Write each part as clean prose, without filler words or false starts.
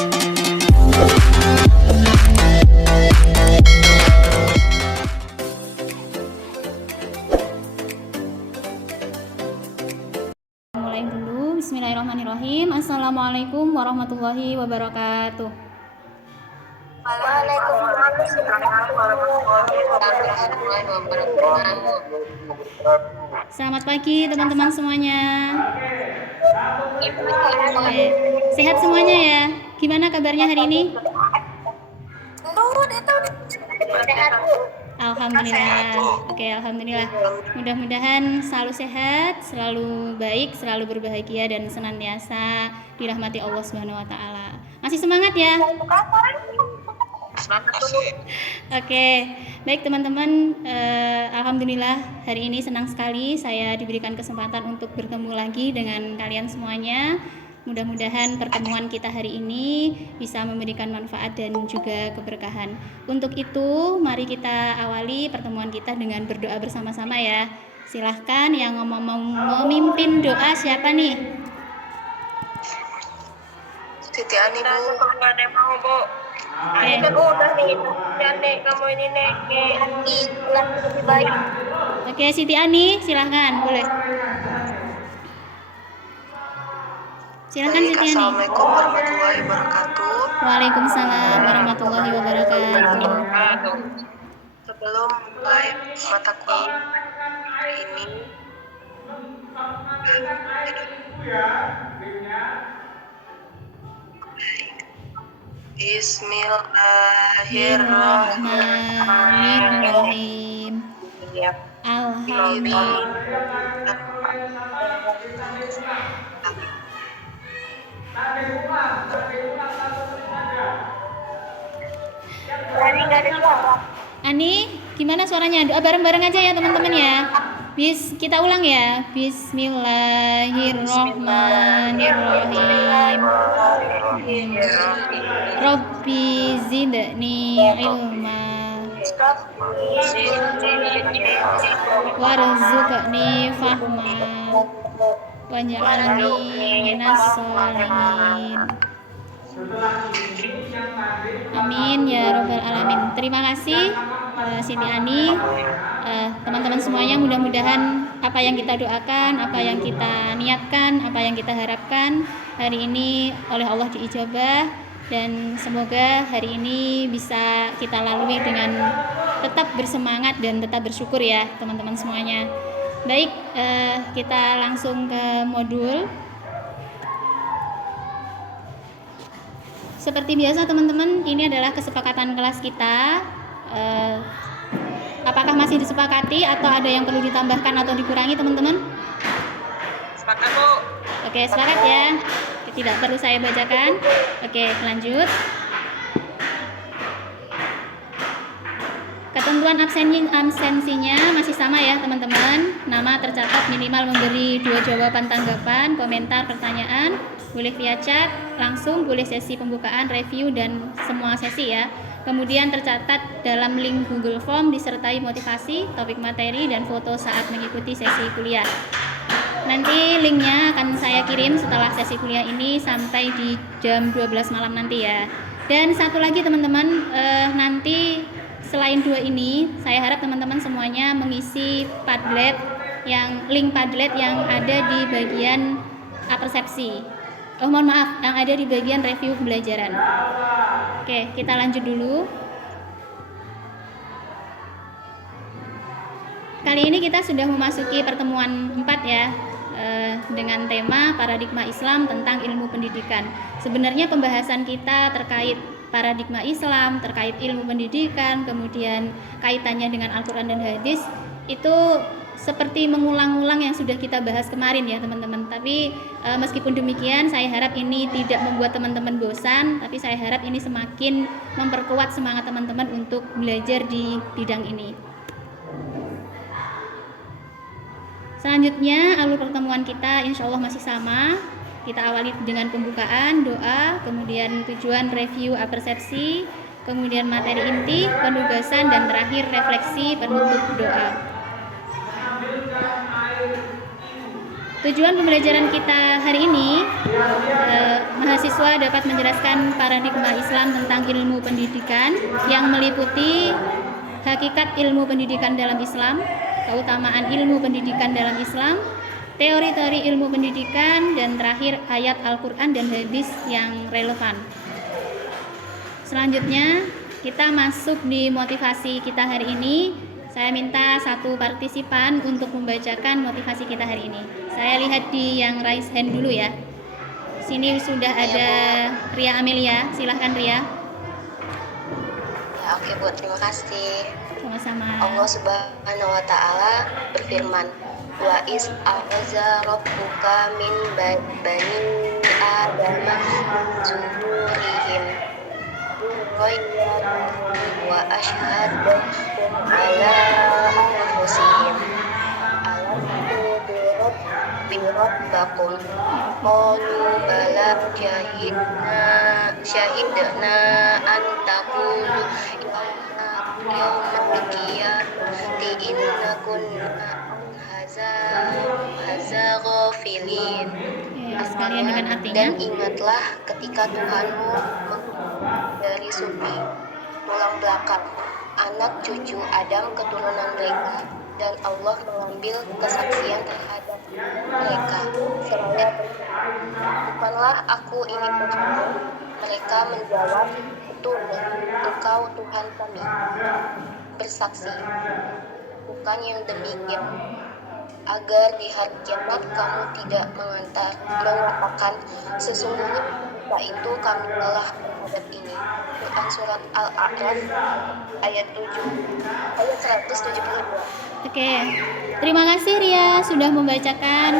Mulai dulu. Bismillahirrahmanirrahim. Assalamualaikum warahmatullahi wabarakatuh. Selamat pagi teman-teman semuanya. Oke. Sehat semuanya ya. Gimana kabarnya hari ini? Alhamdulillah. Oke, alhamdulillah. Mudah-mudahan selalu sehat, selalu baik, selalu berbahagia dan senantiasa dirahmati Allah Subhanahu wa taala. Masih semangat ya? Oke, baik teman-teman, alhamdulillah hari ini senang sekali saya diberikan kesempatan untuk bertemu lagi dengan kalian semuanya. Mudah-mudahan pertemuan kita hari ini bisa memberikan manfaat dan juga keberkahan. Untuk itu, mari kita awali pertemuan kita dengan berdoa bersama-sama ya. Silahkan yang mau memimpin doa siapa nih? Siti Ani, Bu. Oke. Kamu ini nek lebih baik. Oke, Siti Ani, silahkan, boleh. Silakan Siti Ani. Assalamualaikum warahmatullahi wabarakatuh. Waalaikumsalam warahmatullahi wabarakatuh. Sebelum mulai mata kuliah ini, Bismillahirrahmanirrahim. Alhamdulillah. Ani, gimana suaranya? Doa bareng-bareng aja ya teman-teman ya. Kita ulang ya. Bismillahirrahmanirrahim. Rabbi zidni ilma warzuqni fahma waj'alni minas sholihin. Amin ya robbal alamin. Terima kasih Siti Ani. Teman-teman semuanya, mudah-mudahan apa yang kita doakan, apa yang kita niatkan, apa yang kita harapkan hari ini oleh Allah diijabah, dan semoga hari ini bisa kita lalui dengan tetap bersemangat dan tetap bersyukur ya teman-teman semuanya. Baik, kita langsung ke modul. Seperti biasa teman-teman, ini adalah kesepakatan kelas kita. Apakah masih disepakati atau ada yang perlu ditambahkan atau dikurangi teman-teman? Sepakat, Bu. Oke, sepakat ya. Tidak perlu saya bacakan. Oke, lanjut. Ketentuan absensinya masih sama ya teman-teman. Nama tercatat minimal memberi 2 jawaban tanggapan, komentar, pertanyaan. Boleh via chat, langsung, boleh sesi pembukaan, review, dan semua sesi ya. Kemudian tercatat dalam link Google Form disertai motivasi, topik materi, dan foto saat mengikuti sesi kuliah. Nanti linknya akan saya kirim setelah sesi kuliah ini sampai di jam 12 malam nanti ya. Dan satu lagi teman-teman, nanti selain 2 ini, saya harap teman-teman semuanya mengisi Padlet, link Padlet yang ada di bagian persepsi. Mohon maaf, yang ada di bagian review pembelajaran. Oke, kita lanjut dulu. Kali ini kita sudah memasuki pertemuan 4 ya, dengan tema paradigma Islam tentang ilmu pendidikan. Sebenarnya pembahasan kita terkait paradigma Islam, terkait ilmu pendidikan, kemudian kaitannya dengan Al-Quran dan hadis, itu seperti mengulang-ulang yang sudah kita bahas kemarin ya teman-teman. Tapi meskipun demikian, saya harap ini tidak membuat teman-teman bosan, tapi saya harap ini semakin memperkuat semangat teman-teman untuk belajar di bidang ini. Selanjutnya, alur pertemuan kita insya Allah masih sama. Kita awali dengan pembukaan, doa, kemudian tujuan, review, persepsi, kemudian materi inti, penugasan, dan terakhir refleksi penutup doa. Tujuan pembelajaran kita hari ini, mahasiswa dapat menjelaskan paradigma Islam tentang ilmu pendidikan yang meliputi hakikat ilmu pendidikan dalam Islam, keutamaan ilmu pendidikan dalam Islam, teori-teori ilmu pendidikan, dan terakhir ayat Al-Quran dan hadis yang relevan. Selanjutnya kita masuk di motivasi kita hari ini. Saya minta satu partisipan untuk membacakan motivasi kita hari ini. Saya lihat di yang raise hand dulu ya. Sini sudah ada Ria Amelia, silahkan Ria. Ya, oke Bu, terima kasih. Sama-sama. Allah Subhanahu wa taala berfirman, "Wa is a'za rabbuka min bani adama zuhurihim wa ashhadu ala anfusihim alastu birabbakum qalu bala syahidna an taqulu yawmal qiyamati inna kunna haza ghafilin. Sekalian dengan artinya. Dan ingatlah ketika Tuhanmu dari Sufi, tulang belakang, anak cucu Adam keturunan mereka, dan Allah mengambil kesaksian terhadap mereka. Seraya bukanlah aku ini Tuhanmu? Mereka menjawab, betul, Engkau Tuhan kami. Bersaksi, bukan yang demikian, agar di hari kiamat kamu tidak mengatakan sesungguhnya kita itu kami telah terhadap ini. Quran surat Al-A'raf ayat 172. Oke, terima kasih Ria sudah membacakan.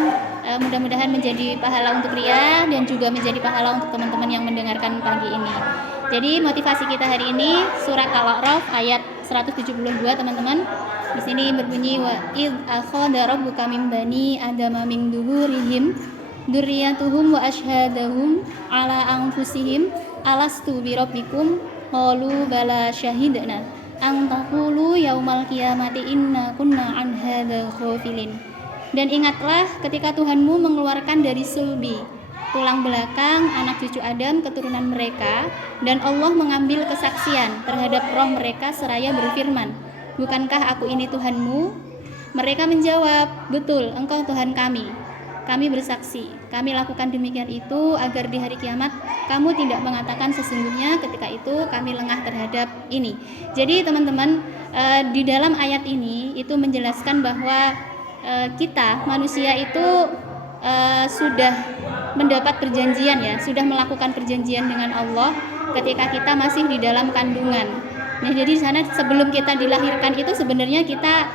Mudah-mudahan menjadi pahala untuk Ria dan juga menjadi pahala untuk teman-teman yang mendengarkan pagi ini. Jadi motivasi kita hari ini surat Al-A'raf ayat 172 teman-teman. Di sini berbunyi wa id akhadha rabbuka min bani adama min duhurihim dzurriyyatuhum wa ashhadahum ala anfusihim alastu birabbikum qalu bala syahidna an taqulu yaumal qiyamati inna kunna an hadza ghafilin. Dan ingatlah ketika Tuhanmu mengeluarkan dari sulbi, tulang belakang anak cucu Adam keturunan mereka, dan Allah mengambil kesaksian terhadap roh mereka seraya berfirman, bukankah aku ini Tuhanmu? Mereka menjawab, betul, Engkau Tuhan kami. Kami bersaksi, kami lakukan demikian itu agar di hari kiamat kamu tidak mengatakan sesungguhnya ketika itu kami lengah terhadap ini. Jadi teman-teman, di dalam ayat ini itu menjelaskan bahwa kita manusia itu sudah mendapat perjanjian ya, sudah melakukan perjanjian dengan Allah ketika kita masih di dalam kandungan. Nah, jadi di sana sebelum kita dilahirkan itu sebenarnya kita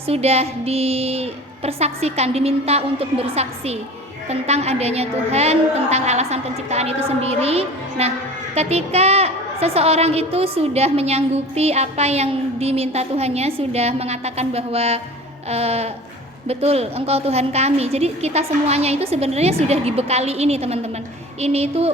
sudah dipersaksikan, diminta untuk bersaksi tentang adanya Tuhan, tentang alasan penciptaan itu sendiri. Nah, ketika seseorang itu sudah menyanggupi apa yang diminta Tuhannya, sudah mengatakan bahwa betul, Engkau Tuhan kami. Jadi kita semuanya itu sebenarnya sudah dibekali ini teman-teman. Ini itu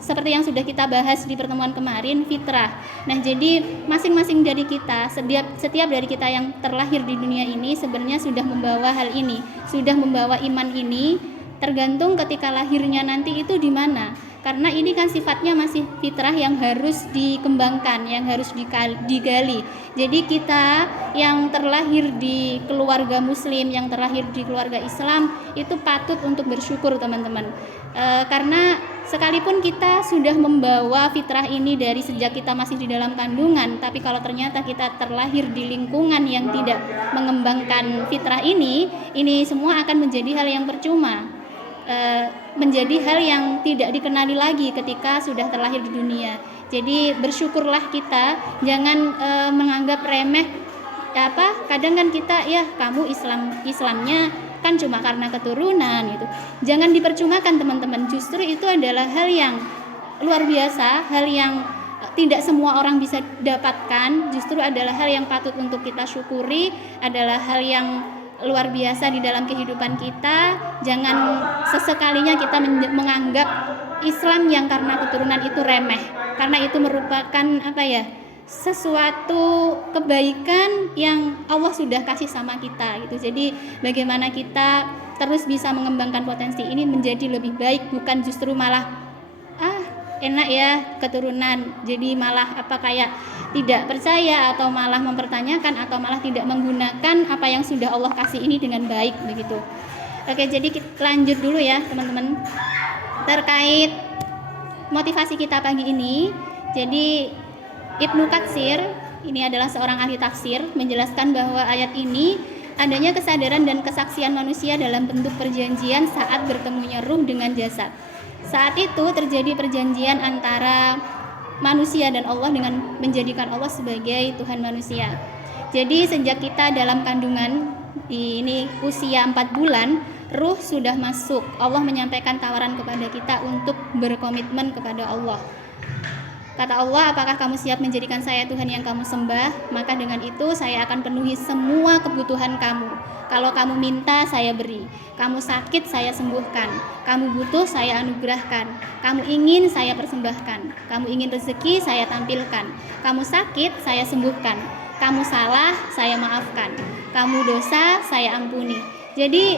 seperti yang sudah kita bahas di pertemuan kemarin, fitrah. Nah, jadi masing-masing dari kita, setiap dari kita yang terlahir di dunia ini sebenarnya sudah membawa hal ini, sudah membawa iman ini, tergantung ketika lahirnya nanti itu di mana. Karena ini kan sifatnya masih fitrah yang harus dikembangkan, yang harus digali. Jadi kita yang terlahir di keluarga muslim, yang terlahir di keluarga Islam, itu patut untuk bersyukur teman-teman. Karena sekalipun kita sudah membawa fitrah ini dari sejak kita masih di dalam kandungan, tapi kalau ternyata kita terlahir di lingkungan yang tidak mengembangkan fitrah ini semua akan menjadi hal yang percuma. Menjadi hal yang tidak dikenali lagi ketika sudah terlahir di dunia. Jadi bersyukurlah kita, jangan menganggap remeh kadang kan kita ya kamu Islamnya kan cuma karena keturunan itu. Jangan dipercumakan teman-teman. Justru itu adalah hal yang luar biasa, hal yang tidak semua orang bisa dapatkan. Justru adalah hal yang patut untuk kita syukuri, adalah hal yang luar biasa di dalam kehidupan kita. Jangan sesekalinya kita menganggap Islam yang karena keturunan itu remeh, karena itu merupakan sesuatu kebaikan yang Allah sudah kasih sama kita gitu. Jadi bagaimana kita terus bisa mengembangkan potensi ini menjadi lebih baik, bukan justru malah enak ya keturunan, jadi malah kayak tidak percaya atau malah mempertanyakan atau malah tidak menggunakan apa yang sudah Allah kasih ini dengan baik begitu. Oke, jadi kita lanjut dulu ya teman-teman terkait motivasi kita pagi ini. Jadi Ibnu Katsir, ini adalah seorang ahli tafsir, menjelaskan bahwa ayat ini adanya kesadaran dan kesaksian manusia dalam bentuk perjanjian saat bertemunya ruh dengan jasad. Saat itu terjadi perjanjian antara manusia dan Allah dengan menjadikan Allah sebagai Tuhan manusia. Jadi sejak kita dalam kandungan, ini usia 4 bulan, ruh sudah masuk. Allah menyampaikan tawaran kepada kita untuk berkomitmen kepada Allah. Kata Allah, apakah kamu siap menjadikan saya Tuhan yang kamu sembah? Maka dengan itu saya akan penuhi semua kebutuhan kamu. Kalau kamu minta, saya beri. Kamu sakit, saya sembuhkan. Kamu butuh, saya anugerahkan. Kamu ingin, saya persembahkan. Kamu ingin rezeki, saya tampilkan. Kamu sakit, saya sembuhkan. Kamu salah, saya maafkan. Kamu dosa, saya ampuni. Jadi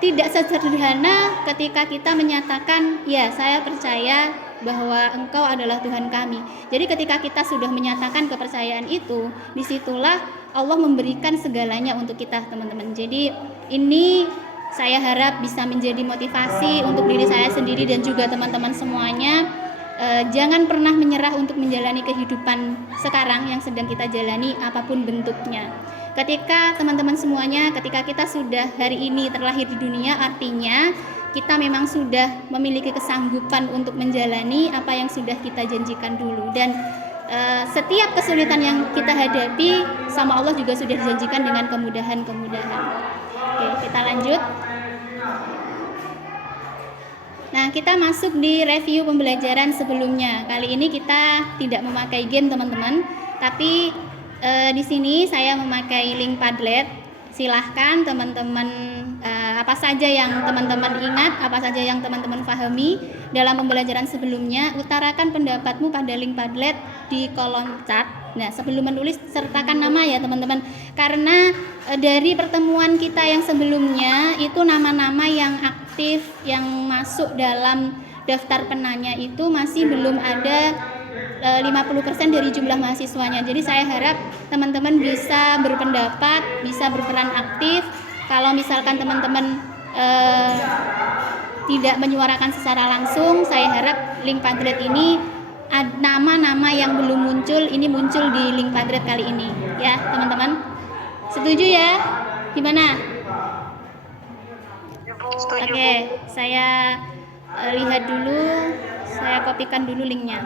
tidak sesederhana ketika kita menyatakan, ya saya percaya bahwa Engkau adalah Tuhan kami. Jadi ketika kita sudah menyatakan kepercayaan itu, disitulah Allah memberikan segalanya untuk kita, teman-teman. Jadi ini saya harap bisa menjadi motivasi untuk diri saya sendiri dan juga teman-teman semuanya. Jangan pernah menyerah untuk menjalani kehidupan sekarang yang sedang kita jalani, apapun bentuknya. Ketika teman-teman semuanya, ketika kita sudah hari ini terlahir di dunia, artinya kita memang sudah memiliki kesanggupan untuk menjalani apa yang sudah kita janjikan dulu. Dan setiap kesulitan yang kita hadapi sama Allah juga sudah dijanjikan dengan kemudahan-kemudahan. Oke, kita lanjut. Nah, kita masuk di review pembelajaran sebelumnya. Kali ini kita tidak memakai game, teman-teman, tapi di sini saya memakai link Padlet. Silahkan teman-teman, apa saja yang teman-teman ingat, apa saja yang teman-teman pahami dalam pembelajaran sebelumnya, utarakan pendapatmu pada link Padlet di kolom chat. Nah, sebelum menulis sertakan nama ya teman-teman, karena dari pertemuan kita yang sebelumnya itu nama-nama yang aktif yang masuk dalam daftar penanya itu masih belum ada 50% dari jumlah mahasiswanya. Jadi saya harap teman-teman bisa berpendapat, bisa berperan aktif. Kalau misalkan teman-teman tidak menyuarakan secara langsung, saya harap link Padlet ini nama-nama yang belum muncul ini muncul di link Padlet kali ini ya teman-teman. Setuju ya? Gimana? Oke, saya lihat dulu, saya kopikan dulu linknya.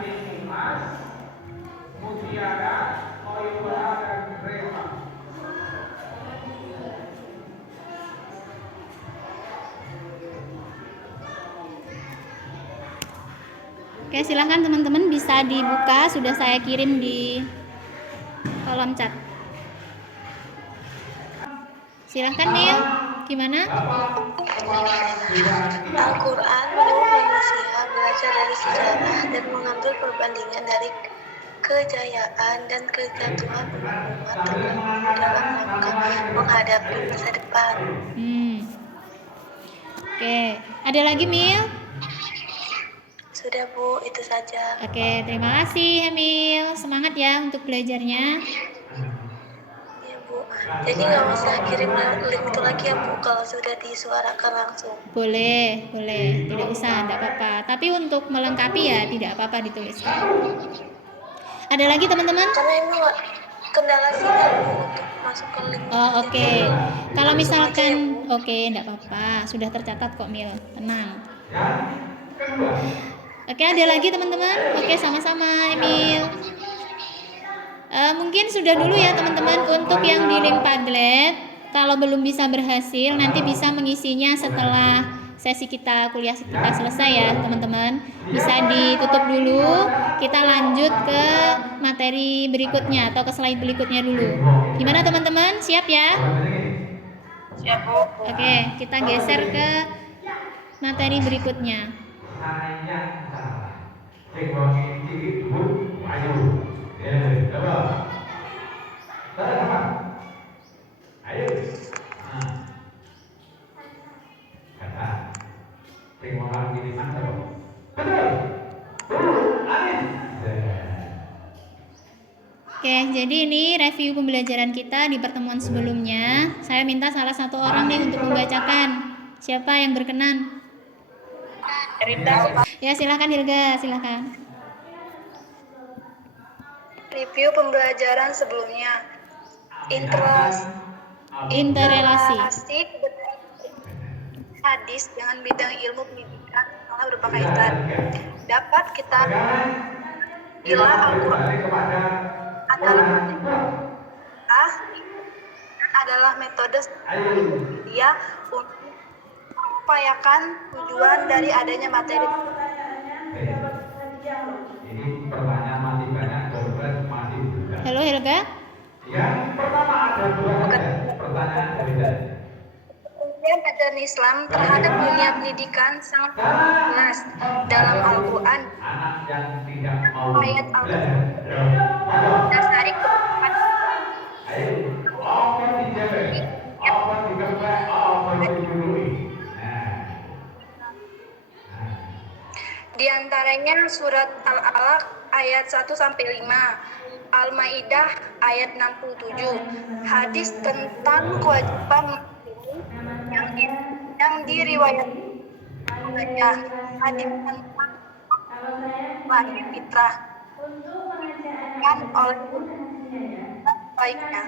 Oke, silahkan teman-teman bisa dibuka, sudah saya kirim di kolom chat. Silahkan Neil, gimana? Al-Quran menyuruh manusia belajar dari sejarah dan mengambil perbandingan dari kejayaan dan kejatuhan umat terdahulu dalam rangka menghadapi masa depan. Oke, ada lagi Mil? Sudah Bu, itu saja. Oke, terima kasih Emil. Semangat ya untuk belajarnya. Ya Bu, jadi nggak usah kirim link itu lagi ya Bu kalau sudah disuarakan langsung. Boleh, tidak usah, tidak apa-apa. Tapi untuk melengkapi ya tidak apa-apa dituliskan. Ada lagi teman-teman? Karena ini kendala sinyal Bu untuk masuk ke link. Oh oke. Kalau misalkan tidak apa-apa, sudah tercatat kok Mil, tenang. Oke, ada lagi teman-teman? Oke, sama-sama Emil. Mungkin sudah dulu ya teman-teman untuk yang di link Padlet. Kalau belum bisa berhasil, nanti bisa mengisinya setelah sesi kuliah kita selesai ya teman-teman. Bisa ditutup dulu, kita lanjut ke materi berikutnya atau ke slide berikutnya dulu. Gimana teman-teman? Siap ya? Siap Bu. Oke, kita geser ke materi berikutnya. Coba. Sama. Ayo. Nah, kata. Terima kasih ini mantap. Betul. Amin. Oke, jadi ini review pembelajaran kita di pertemuan sebelumnya. Saya minta salah satu orang nih untuk membacakan. Siapa yang berkenan? Ya, silahkan Hilga, silahkan. Review pembelajaran sebelumnya. Interrelasi. Hadis dengan bidang ilmu pendidikan sangat berkaitan. Dapat kita bila Al-Quran adalah metode dia untuk mengupayakan tujuan dari adanya materi. Ini pertanyaan masih banyak, jawaban masih juga. Halo Hilga. Yang pertama ada dua pertanyaan dari saya. Kemudian ajaran Islam terhadap dunia pendidikan sangat jelas dalam Al-Quran. Anak yang tidak mau Ayat belajar. Dasari keempat. Ayo, apa dijawab? Apa digembleng? Apa didului? Di antaranya surat Al-Alaq ayat 1 sampai 5, Al-Maidah ayat 67, hadis tentang kewajiban yang diriwayatkan, hadis tentang lahir fitrah kan oleh baiknya.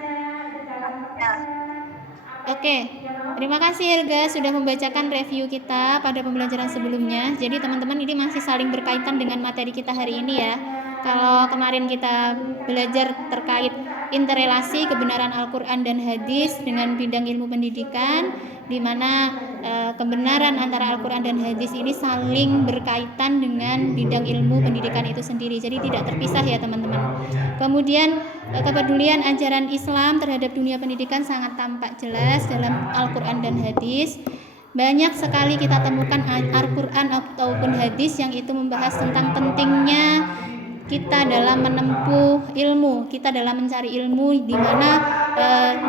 Oke, terima kasih Hilga sudah membacakan review kita pada pembelajaran sebelumnya. Jadi teman-teman ini masih saling berkaitan dengan materi kita hari ini ya. Kalau kemarin kita belajar terkait interrelasi kebenaran Al-Quran dan hadis dengan bidang ilmu pendidikan, di mana kebenaran antara Al-Quran dan hadis ini saling berkaitan dengan bidang ilmu pendidikan itu sendiri. Jadi tidak terpisah ya teman-teman. Kemudian kepedulian ajaran Islam terhadap dunia pendidikan sangat tampak jelas dalam Al-Quran dan hadis. Banyak sekali kita temukan Al-Quran ataupun hadis yang itu membahas tentang pentingnya kita dalam menempuh ilmu, kita dalam mencari ilmu, di mana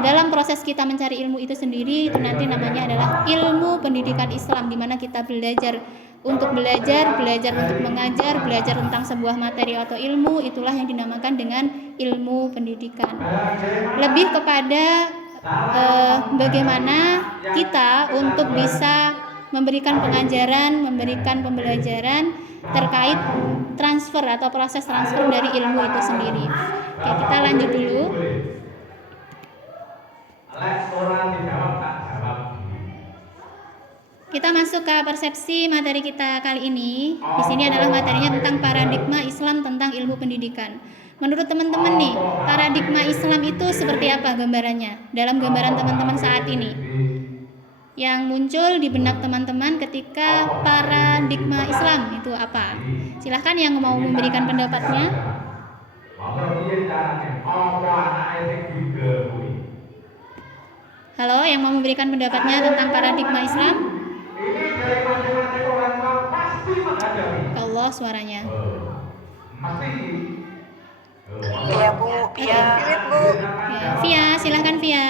dalam proses kita mencari ilmu itu sendiri itu nanti namanya adalah ilmu pendidikan Islam, di mana kita belajar untuk belajar untuk mengajar, belajar tentang sebuah materi atau ilmu, itulah yang dinamakan dengan ilmu pendidikan. Lebih kepada bagaimana kita untuk bisa memberikan pengajaran, memberikan pembelajaran terkait transfer atau proses transfer dari ilmu itu sendiri. Oke, kita lanjut dulu. Kita masuk ke persepsi materi kita kali ini. Di sini adalah materinya tentang paradigma Islam tentang ilmu pendidikan. Menurut teman-teman nih, paradigma Islam itu seperti apa gambarannya? Dalam gambaran teman-teman saat ini, yang muncul di benak teman-teman ketika paradigma Islam itu apa? Silahkan yang mau memberikan pendapatnya. Halo, yang mau memberikan pendapatnya tentang paradigma Islam? Allah suaranya. Iya Bu, iya Bu. Ya, Via, silahkan Via.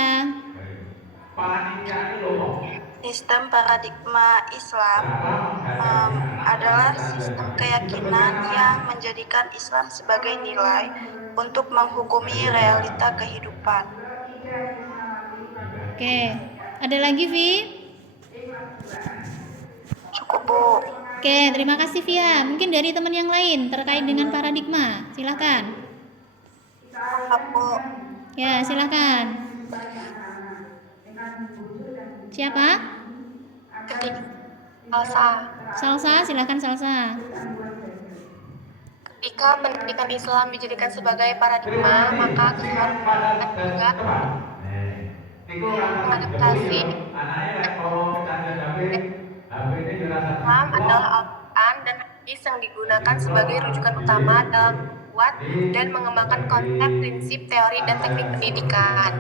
Sistem paradigma Islam adalah sistem keyakinan yang menjadikan Islam sebagai nilai untuk menghukumi realita kehidupan. Oke, ada lagi Vi? Cukup Bu. Oke, terima kasih Via. Mungkin dari teman yang lain terkait dengan paradigma, silahkan. Bu. Ya, silahkan. Siapa? Salsa, silahkan Salsa. Jika pendidikan Islam dijadikan sebagai paradigma, maka keseluruhan juga mengadaptasi Islam adalah Al-Quran dan hadis yang digunakan sebagai rujukan utama dalam pengetahuan dan mengembangkan konsep, prinsip, teori, dan teknik pendidikan.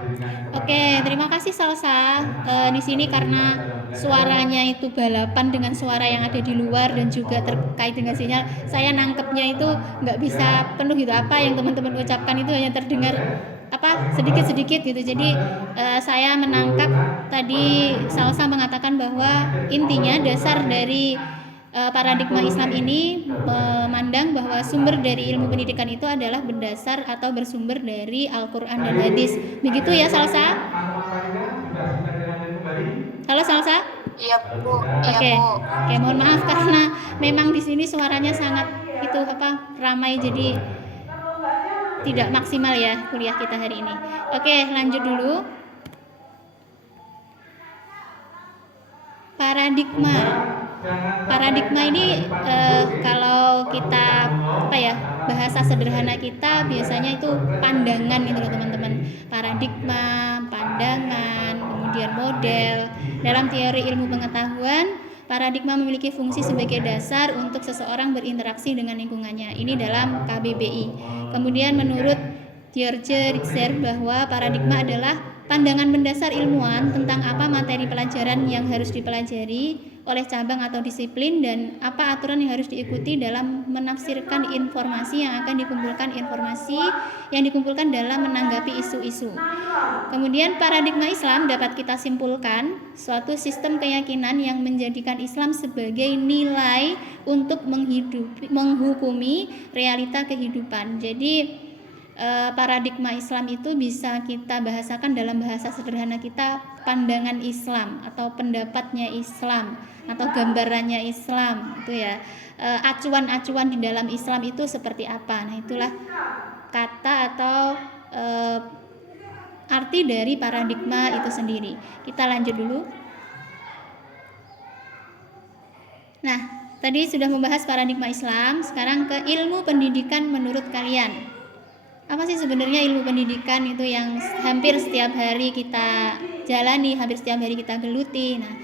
Oke, terima kasih Salsa. Di sini karena suaranya itu balapan dengan suara yang ada di luar dan juga terkait dengan sinyal, saya nangkepnya itu nggak bisa penuh gitu. Apa yang teman-teman ucapkan itu hanya terdengar apa sedikit-sedikit gitu. Jadi saya menangkap tadi Salsa mengatakan bahwa intinya dasar dari paradigma Islam ini memandang bahwa sumber dari ilmu pendidikan itu adalah berdasar atau bersumber dari Al-Quran dan hadis. Begitu ya Salsa? Halo Salsa? Iya Bu, iya Oke. Bu. Oke, mohon maaf karena memang di sini suaranya sangat itu apa ramai jadi tidak maksimal ya kuliah kita hari ini. Oke, lanjut dulu. Paradigma ini kalau kita apa ya bahasa sederhana kita biasanya itu pandangan itu loh teman-teman. Paradigma, pandangan, kemudian model. Dalam teori ilmu pengetahuan, paradigma memiliki fungsi sebagai dasar untuk seseorang berinteraksi dengan lingkungannya. Ini dalam KBBI. Kemudian menurut George Richter bahwa paradigma adalah pandangan mendasar ilmuwan tentang apa materi pelajaran yang harus dipelajari oleh cabang atau disiplin dan apa aturan yang harus diikuti dalam menafsirkan informasi yang dikumpulkan dalam menanggapi isu-isu. Kemudian paradigma Islam dapat kita simpulkan suatu sistem keyakinan yang menjadikan Islam sebagai nilai untuk menghukumi realita kehidupan. Jadi paradigma Islam itu bisa kita bahasakan dalam bahasa sederhana kita pandangan Islam atau pendapatnya Islam atau gambarannya Islam itu ya. Acuan-acuan di dalam Islam itu seperti apa. Nah, itulah kata atau arti dari paradigma itu sendiri. Kita lanjut dulu. Nah, tadi sudah membahas paradigma Islam, sekarang ke ilmu pendidikan menurut kalian. Apa sih sebenarnya ilmu pendidikan itu yang hampir setiap hari kita jalani, hampir setiap hari kita geluti. Nah,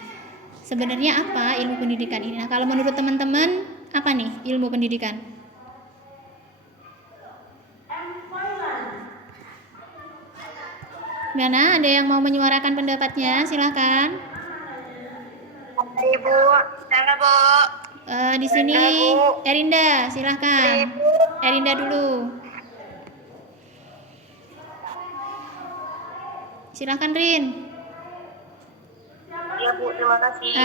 sebenarnya apa ilmu pendidikan ini? Nah, kalau menurut teman-teman, apa nih ilmu pendidikan? Mana ada yang mau menyuarakan pendapatnya? Silahkan. Ibu, sana Bu. Di sini Erinda, silahkan. Erinda dulu. Silahkan Rin. Iya Bu, terima kasih.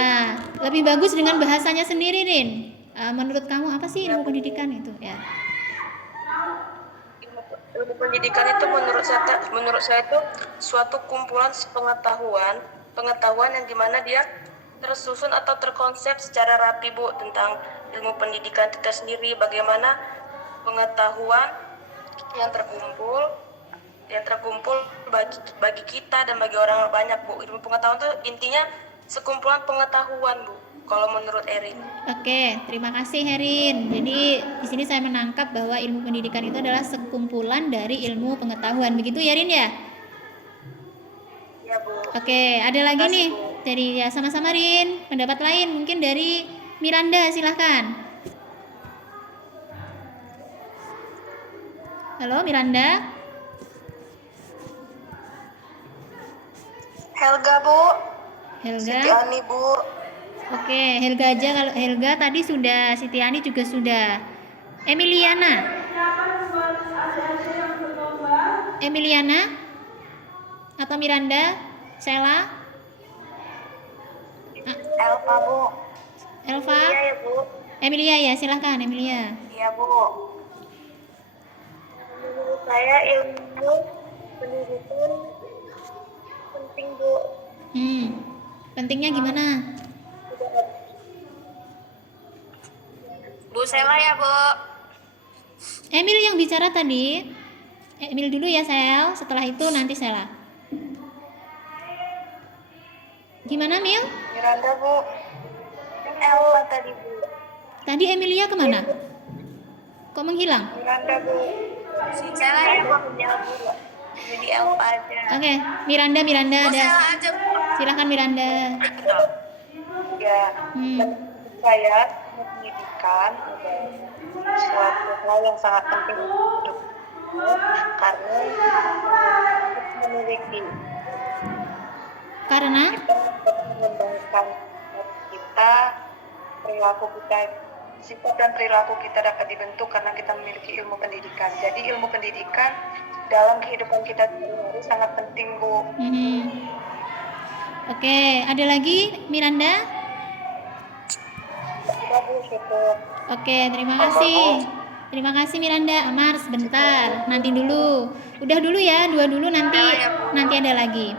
Lebih bagus dengan bahasanya sendiri Rin. Menurut kamu apa sih ilmu pendidikan itu ya? Ilmu pendidikan itu menurut saya itu suatu kumpulan pengetahuan yang dimana dia tersusun atau terkonsep secara rapi Bu tentang ilmu pendidikan itu sendiri, bagaimana pengetahuan yang terkumpul bagi kita dan bagi orang banyak Bu. Ilmu pengetahuan itu intinya sekumpulan pengetahuan Bu, kalau menurut Erin. Oke, terima kasih Herin. Jadi di sini saya menangkap bahwa ilmu pendidikan itu adalah sekumpulan dari ilmu pengetahuan. Begitu ya Rin ya? Ya Bu. Oke, ada lagi Terima kasih, nih Bu. dari ya sama-sama Rin. Pendapat lain mungkin dari Miranda, silahkan. Halo Miranda. Helga Bu. Helga. Sitiani Bu. Oke, Helga aja. Kalau Helga tadi sudah, Sitiani juga sudah. Emiliana atau Miranda, Sela, Elva Bu. Elva, Iya ya Bu. Emilia ya, silahkan Emilia. Iya Bu. Menurut saya ilmu pendidikan penting Bu. Pentingnya gimana? Bu Sela ya Bu. Emil yang bicara tadi. Emil dulu ya Sel, setelah itu nanti Sela. Gimana Mil? Miranda Bu. Elva tadi Bu. Tadi Emilia kemana? Kok menghilang? Miranda Bu. Sela ya Bu. Jadi Elva aja. Oke, Miranda ada. Sela aja Bu. Silahkan Miranda. Ya. saya pendidikan adalah suatu hal yang sangat penting untuk hidup karena kita memiliki Karena kita dapat mengembangkan kita, perilaku kita, sifat dan perilaku kita dapat dibentuk karena kita memiliki ilmu pendidikan. Jadi ilmu pendidikan dalam kehidupan kita sehari-hari sangat penting, Bu. Oke, ada lagi Miranda? Oke, terima kasih. Terima kasih Miranda. Amar sebentar, nanti dulu. Udah dulu ya, 2 dulu nanti ada lagi.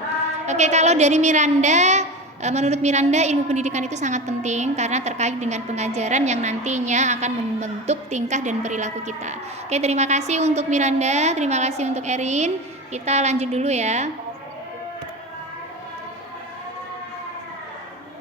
Oke, kalau dari Miranda, menurut Miranda ilmu pendidikan itu sangat penting karena terkait dengan pengajaran yang nantinya akan membentuk tingkah dan perilaku kita. Oke, terima kasih untuk Miranda, terima kasih untuk Erin. Kita lanjut dulu ya.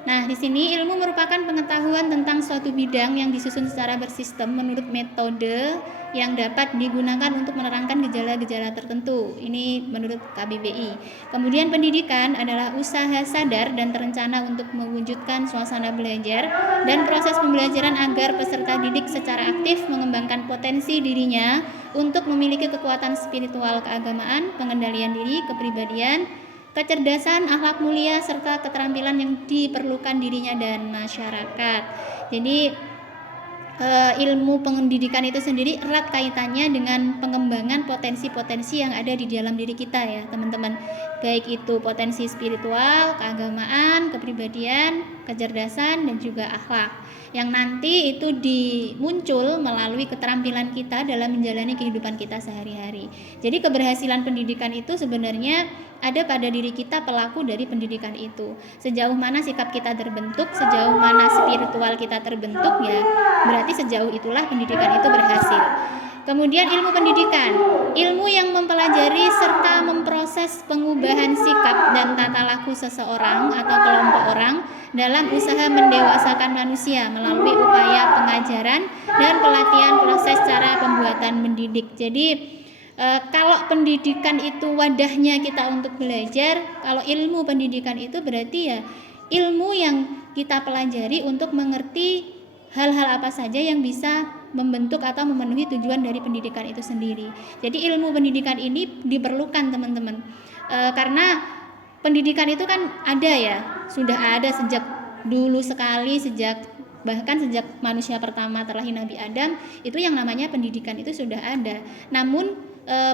Nah, di sini ilmu merupakan pengetahuan tentang suatu bidang yang disusun secara bersistem menurut metode yang dapat digunakan untuk menerangkan gejala-gejala tertentu. Ini menurut KBBI. Kemudian pendidikan adalah usaha sadar dan terencana untuk mewujudkan suasana belajar dan proses pembelajaran agar peserta didik secara aktif mengembangkan potensi dirinya untuk memiliki kekuatan spiritual keagamaan, pengendalian diri, kepribadian, kecerdasan, akhlak mulia, serta keterampilan yang diperlukan dirinya dan masyarakat. Jadi ilmu pendidikan itu sendiri erat kaitannya dengan pengembangan potensi-potensi yang ada di dalam diri kita ya teman-teman, baik itu potensi spiritual, keagamaan, kepribadian, kecerdasan, dan juga akhlak yang nanti itu muncul melalui keterampilan kita dalam menjalani kehidupan kita sehari-hari. Jadi keberhasilan pendidikan itu sebenarnya ada pada diri kita, pelaku dari pendidikan itu. Sejauh mana sikap kita terbentuk, sejauh mana spiritual kita terbentuk, ya berarti sejauh itulah pendidikan itu berhasil. Kemudian ilmu pendidikan, ilmu yang mempelajari serta memproses pengubahan sikap dan tata laku seseorang atau kelompok orang dalam usaha mendewasakan manusia melalui upaya pengajaran dan pelatihan proses cara pembuatan mendidik. Jadi kalau pendidikan itu wadahnya kita untuk belajar, kalau ilmu pendidikan itu berarti ya ilmu yang kita pelajari untuk mengerti hal-hal apa saja yang bisa membentuk atau memenuhi tujuan dari pendidikan itu sendiri. Jadi ilmu pendidikan ini diperlukan teman-teman, karena pendidikan itu kan ada ya, sudah ada sejak dulu sekali, bahkan sejak manusia pertama terlahir Nabi Adam, itu yang namanya pendidikan itu sudah ada. Namun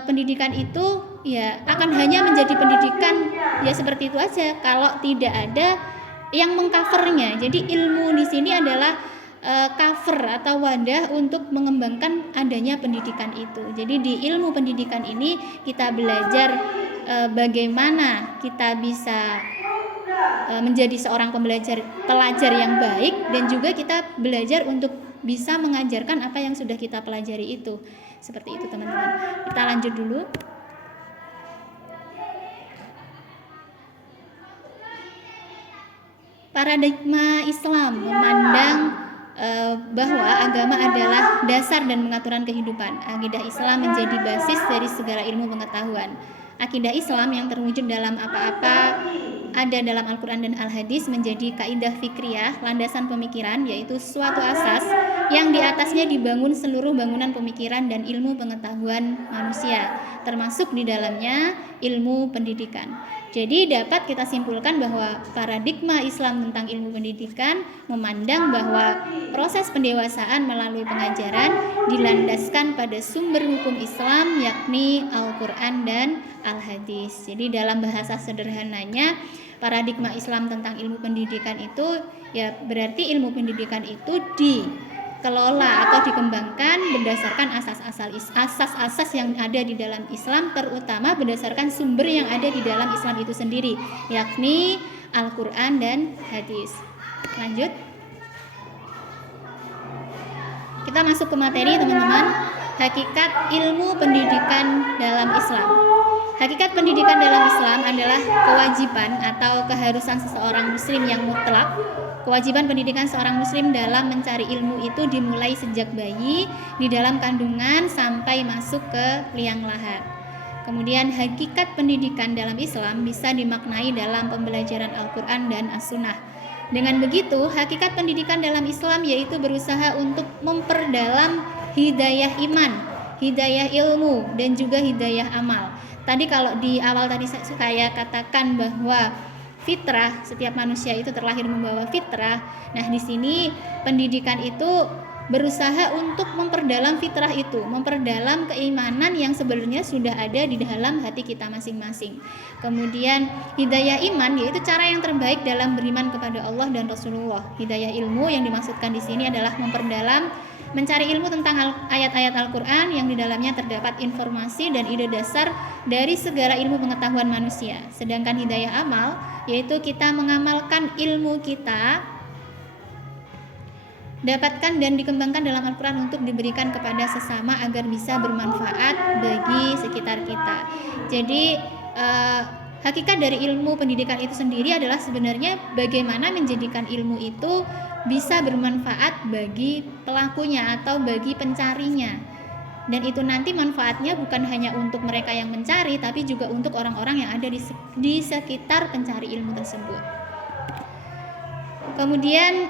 pendidikan itu ya akan hanya menjadi pendidikan ya seperti itu aja kalau tidak ada yang mengcovernya. Jadi ilmu di sini adalah cover atau wadah untuk mengembangkan adanya pendidikan itu. Jadi di ilmu pendidikan ini kita belajar bagaimana kita bisa menjadi seorang pelajar yang baik, dan juga kita belajar untuk bisa mengajarkan apa yang sudah kita pelajari itu. Seperti itu teman-teman. Kita lanjut dulu. Paradigma Islam memandang bahwa agama adalah dasar dan pengaturan kehidupan. Akidah Islam menjadi basis dari segala ilmu pengetahuan. Akidah Islam yang terwujud dalam apa-apa ada dalam Al-Quran dan Al-Hadis menjadi kaidah fikriyah, landasan pemikiran, yaitu suatu asas yang di atasnya dibangun seluruh bangunan pemikiran dan ilmu pengetahuan manusia, termasuk di dalamnya ilmu pendidikan. Jadi dapat kita simpulkan bahwa paradigma Islam tentang ilmu pendidikan memandang bahwa proses pendewasaan melalui pengajaran dilandaskan pada sumber hukum Islam, yakni Al-Quran dan Al-Hadis. Jadi dalam bahasa sederhananya, paradigma Islam tentang ilmu pendidikan itu ya berarti ilmu pendidikan itu dikelola atau dikembangkan berdasarkan asas-asas yang ada di dalam Islam, terutama berdasarkan sumber yang ada di dalam Islam itu sendiri, yakni Al-Quran dan Hadis. Lanjut, kita masuk ke materi teman-teman. Hakikat ilmu pendidikan dalam Islam. Hakikat pendidikan dalam Islam adalah kewajiban atau keharusan seseorang muslim yang mutlak. Kewajiban pendidikan seorang muslim dalam mencari ilmu itu dimulai sejak bayi, di dalam kandungan, sampai masuk ke liang lahat. Kemudian hakikat pendidikan dalam Islam bisa dimaknai dalam pembelajaran Al-Quran dan As-Sunnah. Dengan begitu, hakikat pendidikan dalam Islam yaitu berusaha untuk memperdalam hidayah iman, hidayah ilmu, dan juga hidayah amal. Tadi kalau di awal tadi saya katakan bahwa fitrah, setiap manusia itu terlahir membawa fitrah. Nah, di sini pendidikan itu berusaha untuk memperdalam fitrah itu, memperdalam keimanan yang sebenarnya sudah ada di dalam hati kita masing-masing. Kemudian hidayah iman yaitu cara yang terbaik dalam beriman kepada Allah dan Rasulullah. Hidayah ilmu yang dimaksudkan di sini adalah memperdalam, mencari ilmu tentang ayat-ayat Al-Quran yang di dalamnya terdapat informasi dan ide dasar dari segala ilmu pengetahuan manusia. Sedangkan hidayah amal yaitu kita mengamalkan ilmu kita, dapatkan dan dikembangkan dalam Al-Quran untuk diberikan kepada sesama agar bisa bermanfaat bagi sekitar kita. Jadi hakikat dari ilmu pendidikan itu sendiri adalah sebenarnya bagaimana menjadikan ilmu itu bisa bermanfaat bagi pelakunya atau bagi pencarinya. Dan itu nanti manfaatnya bukan hanya untuk mereka yang mencari, tapi juga untuk orang-orang yang ada di sekitar pencari ilmu tersebut. Kemudian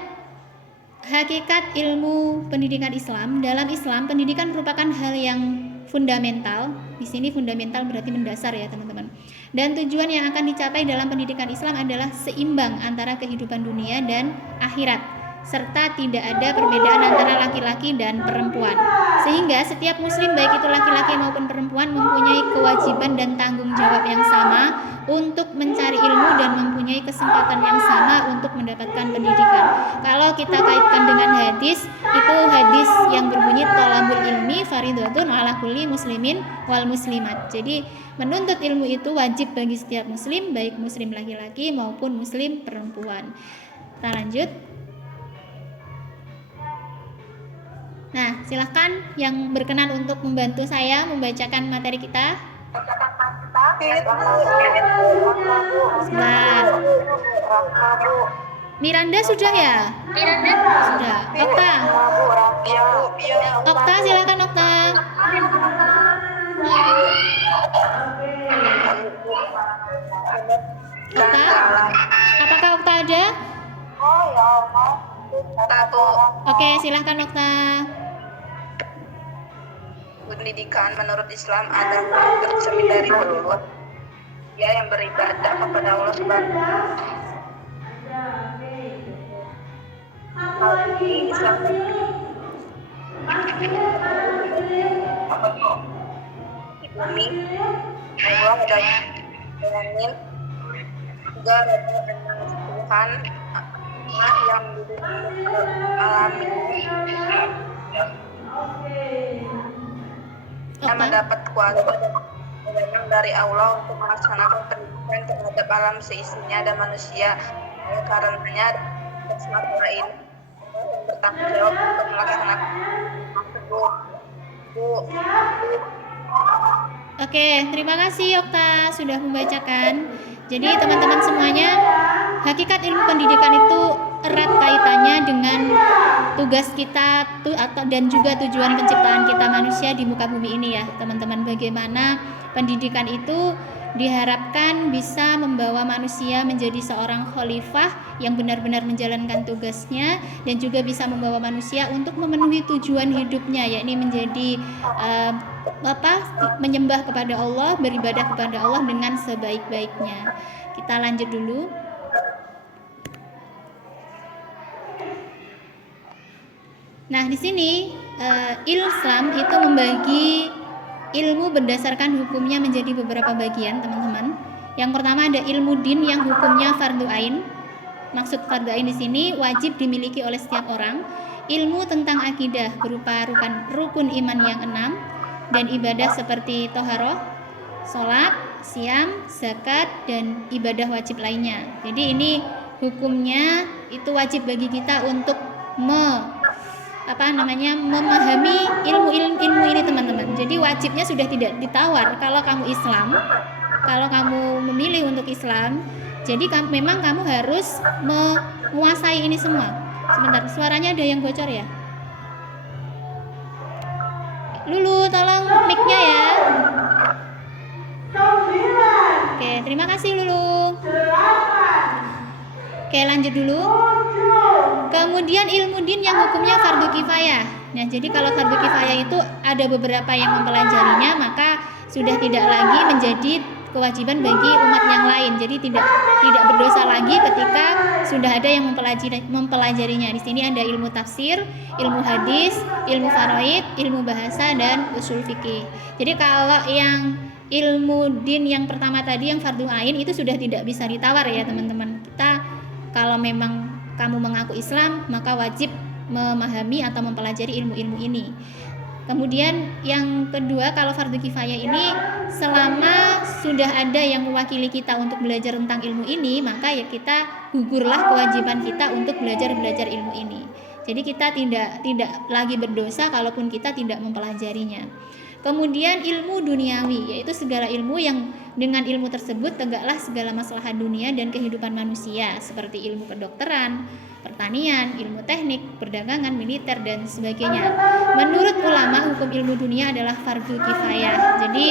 hakikat ilmu pendidikan Islam. Dalam Islam, pendidikan merupakan hal yang fundamental. Di sini fundamental berarti mendasar ya, teman-teman. Dan tujuan yang akan dicapai dalam pendidikan Islam adalah seimbang antara kehidupan dunia dan akhirat, serta tidak ada perbedaan antara laki-laki dan perempuan. Sehingga setiap muslim baik itu laki-laki maupun perempuan mempunyai kewajiban dan tanggung jawab yang sama untuk mencari ilmu dan mempunyai kesempatan yang sama untuk mendapatkan pendidikan. Kalau kita kaitkan dengan hadis, itu hadis yang berbunyi talabul ilmi faridatun ala kulli muslimin wal muslimat. Jadi menuntut ilmu itu wajib bagi setiap muslim, baik muslim laki-laki maupun muslim perempuan. Kita lanjut. Nah, silahkan yang berkenan untuk membantu saya membacakan materi kita. Sebentar. Miranda sudah ya? Sudah. Okta. Okta, silakan Okta. Okta, apakah Okta ada? Oke, silahkan Okta. Pendidikan menurut Islam adalah tercermin dari kedua dia yang beribadah kepada Allah Subhanahu wa Ta'ala. Islam bumi Allah dan langit juga ada Tuhan yang alami yang mendapat kuasa dan dari Allah untuk melaksanakan pendidikan terhadap alam seisinya dan manusia. Karenanya masalah ini bertanggung jawab untuk melaksanakan tersebut. Oke, terima kasih Okta sudah membacakan. Jadi teman-teman semuanya, hakikat ilmu pendidikan itu erat kaitannya dengan tugas kita dan juga tujuan penciptaan kita manusia di muka bumi ini ya teman-teman. Bagaimana pendidikan itu diharapkan bisa membawa manusia menjadi seorang khalifah yang benar-benar menjalankan tugasnya, dan juga bisa membawa manusia untuk memenuhi tujuan hidupnya, yakni menjadi menyembah kepada Allah, beribadah kepada Allah dengan sebaik-baiknya. Kita lanjut dulu. Nah, di sini Islam itu membagi ilmu berdasarkan hukumnya menjadi beberapa bagian, teman-teman. Yang pertama ada ilmu din yang hukumnya fardu ain. Maksud fardu ain di sini wajib dimiliki oleh setiap orang. Ilmu tentang akidah berupa rukun iman yang 6 dan ibadah seperti toharoh, sholat, siam, zakat, dan ibadah wajib lainnya. Jadi ini hukumnya itu wajib bagi kita untuk memahami ilmu ini, teman-temen. Jadi wajibnya sudah tidak ditawar. Kalau kamu Islam, kalau kamu memilih untuk Islam, jadi memang kamu harus menguasai ini semua. Sebentar, suaranya ada yang bocor ya. Lulu, tolong mic-nya ya. Oke, terima kasih Lulu. Oke, lanjut dulu. Kemudian ilmu din yang hukumnya fardu kifayah. Nah, jadi kalau fardu kifayah itu ada beberapa yang mempelajarinya, maka sudah tidak lagi menjadi kewajiban bagi umat yang lain. Jadi tidak berdosa lagi ketika sudah ada yang mempelajarinya. Di sini ada ilmu tafsir, ilmu hadis, ilmu faraid, ilmu bahasa, dan usul fikih. Jadi kalau yang ilmu din yang pertama tadi yang fardu ain itu sudah tidak bisa ditawar ya teman-teman. Kita kalau memang kamu mengaku Islam maka wajib memahami atau mempelajari ilmu-ilmu ini. Kemudian yang kedua, kalau fardu kifayah ini selama sudah ada yang mewakili kita untuk belajar tentang ilmu ini, maka ya kita gugurlah kewajiban kita untuk belajar ilmu ini. Jadi kita tidak lagi berdosa kalaupun kita tidak mempelajarinya. Kemudian ilmu duniawi, yaitu segala ilmu yang dengan ilmu tersebut tegaklah segala masalah dunia dan kehidupan manusia, seperti ilmu kedokteran, pertanian, ilmu teknik, perdagangan, militer, dan sebagainya. Menurut ulama, hukum ilmu dunia adalah fardu kifayah. Jadi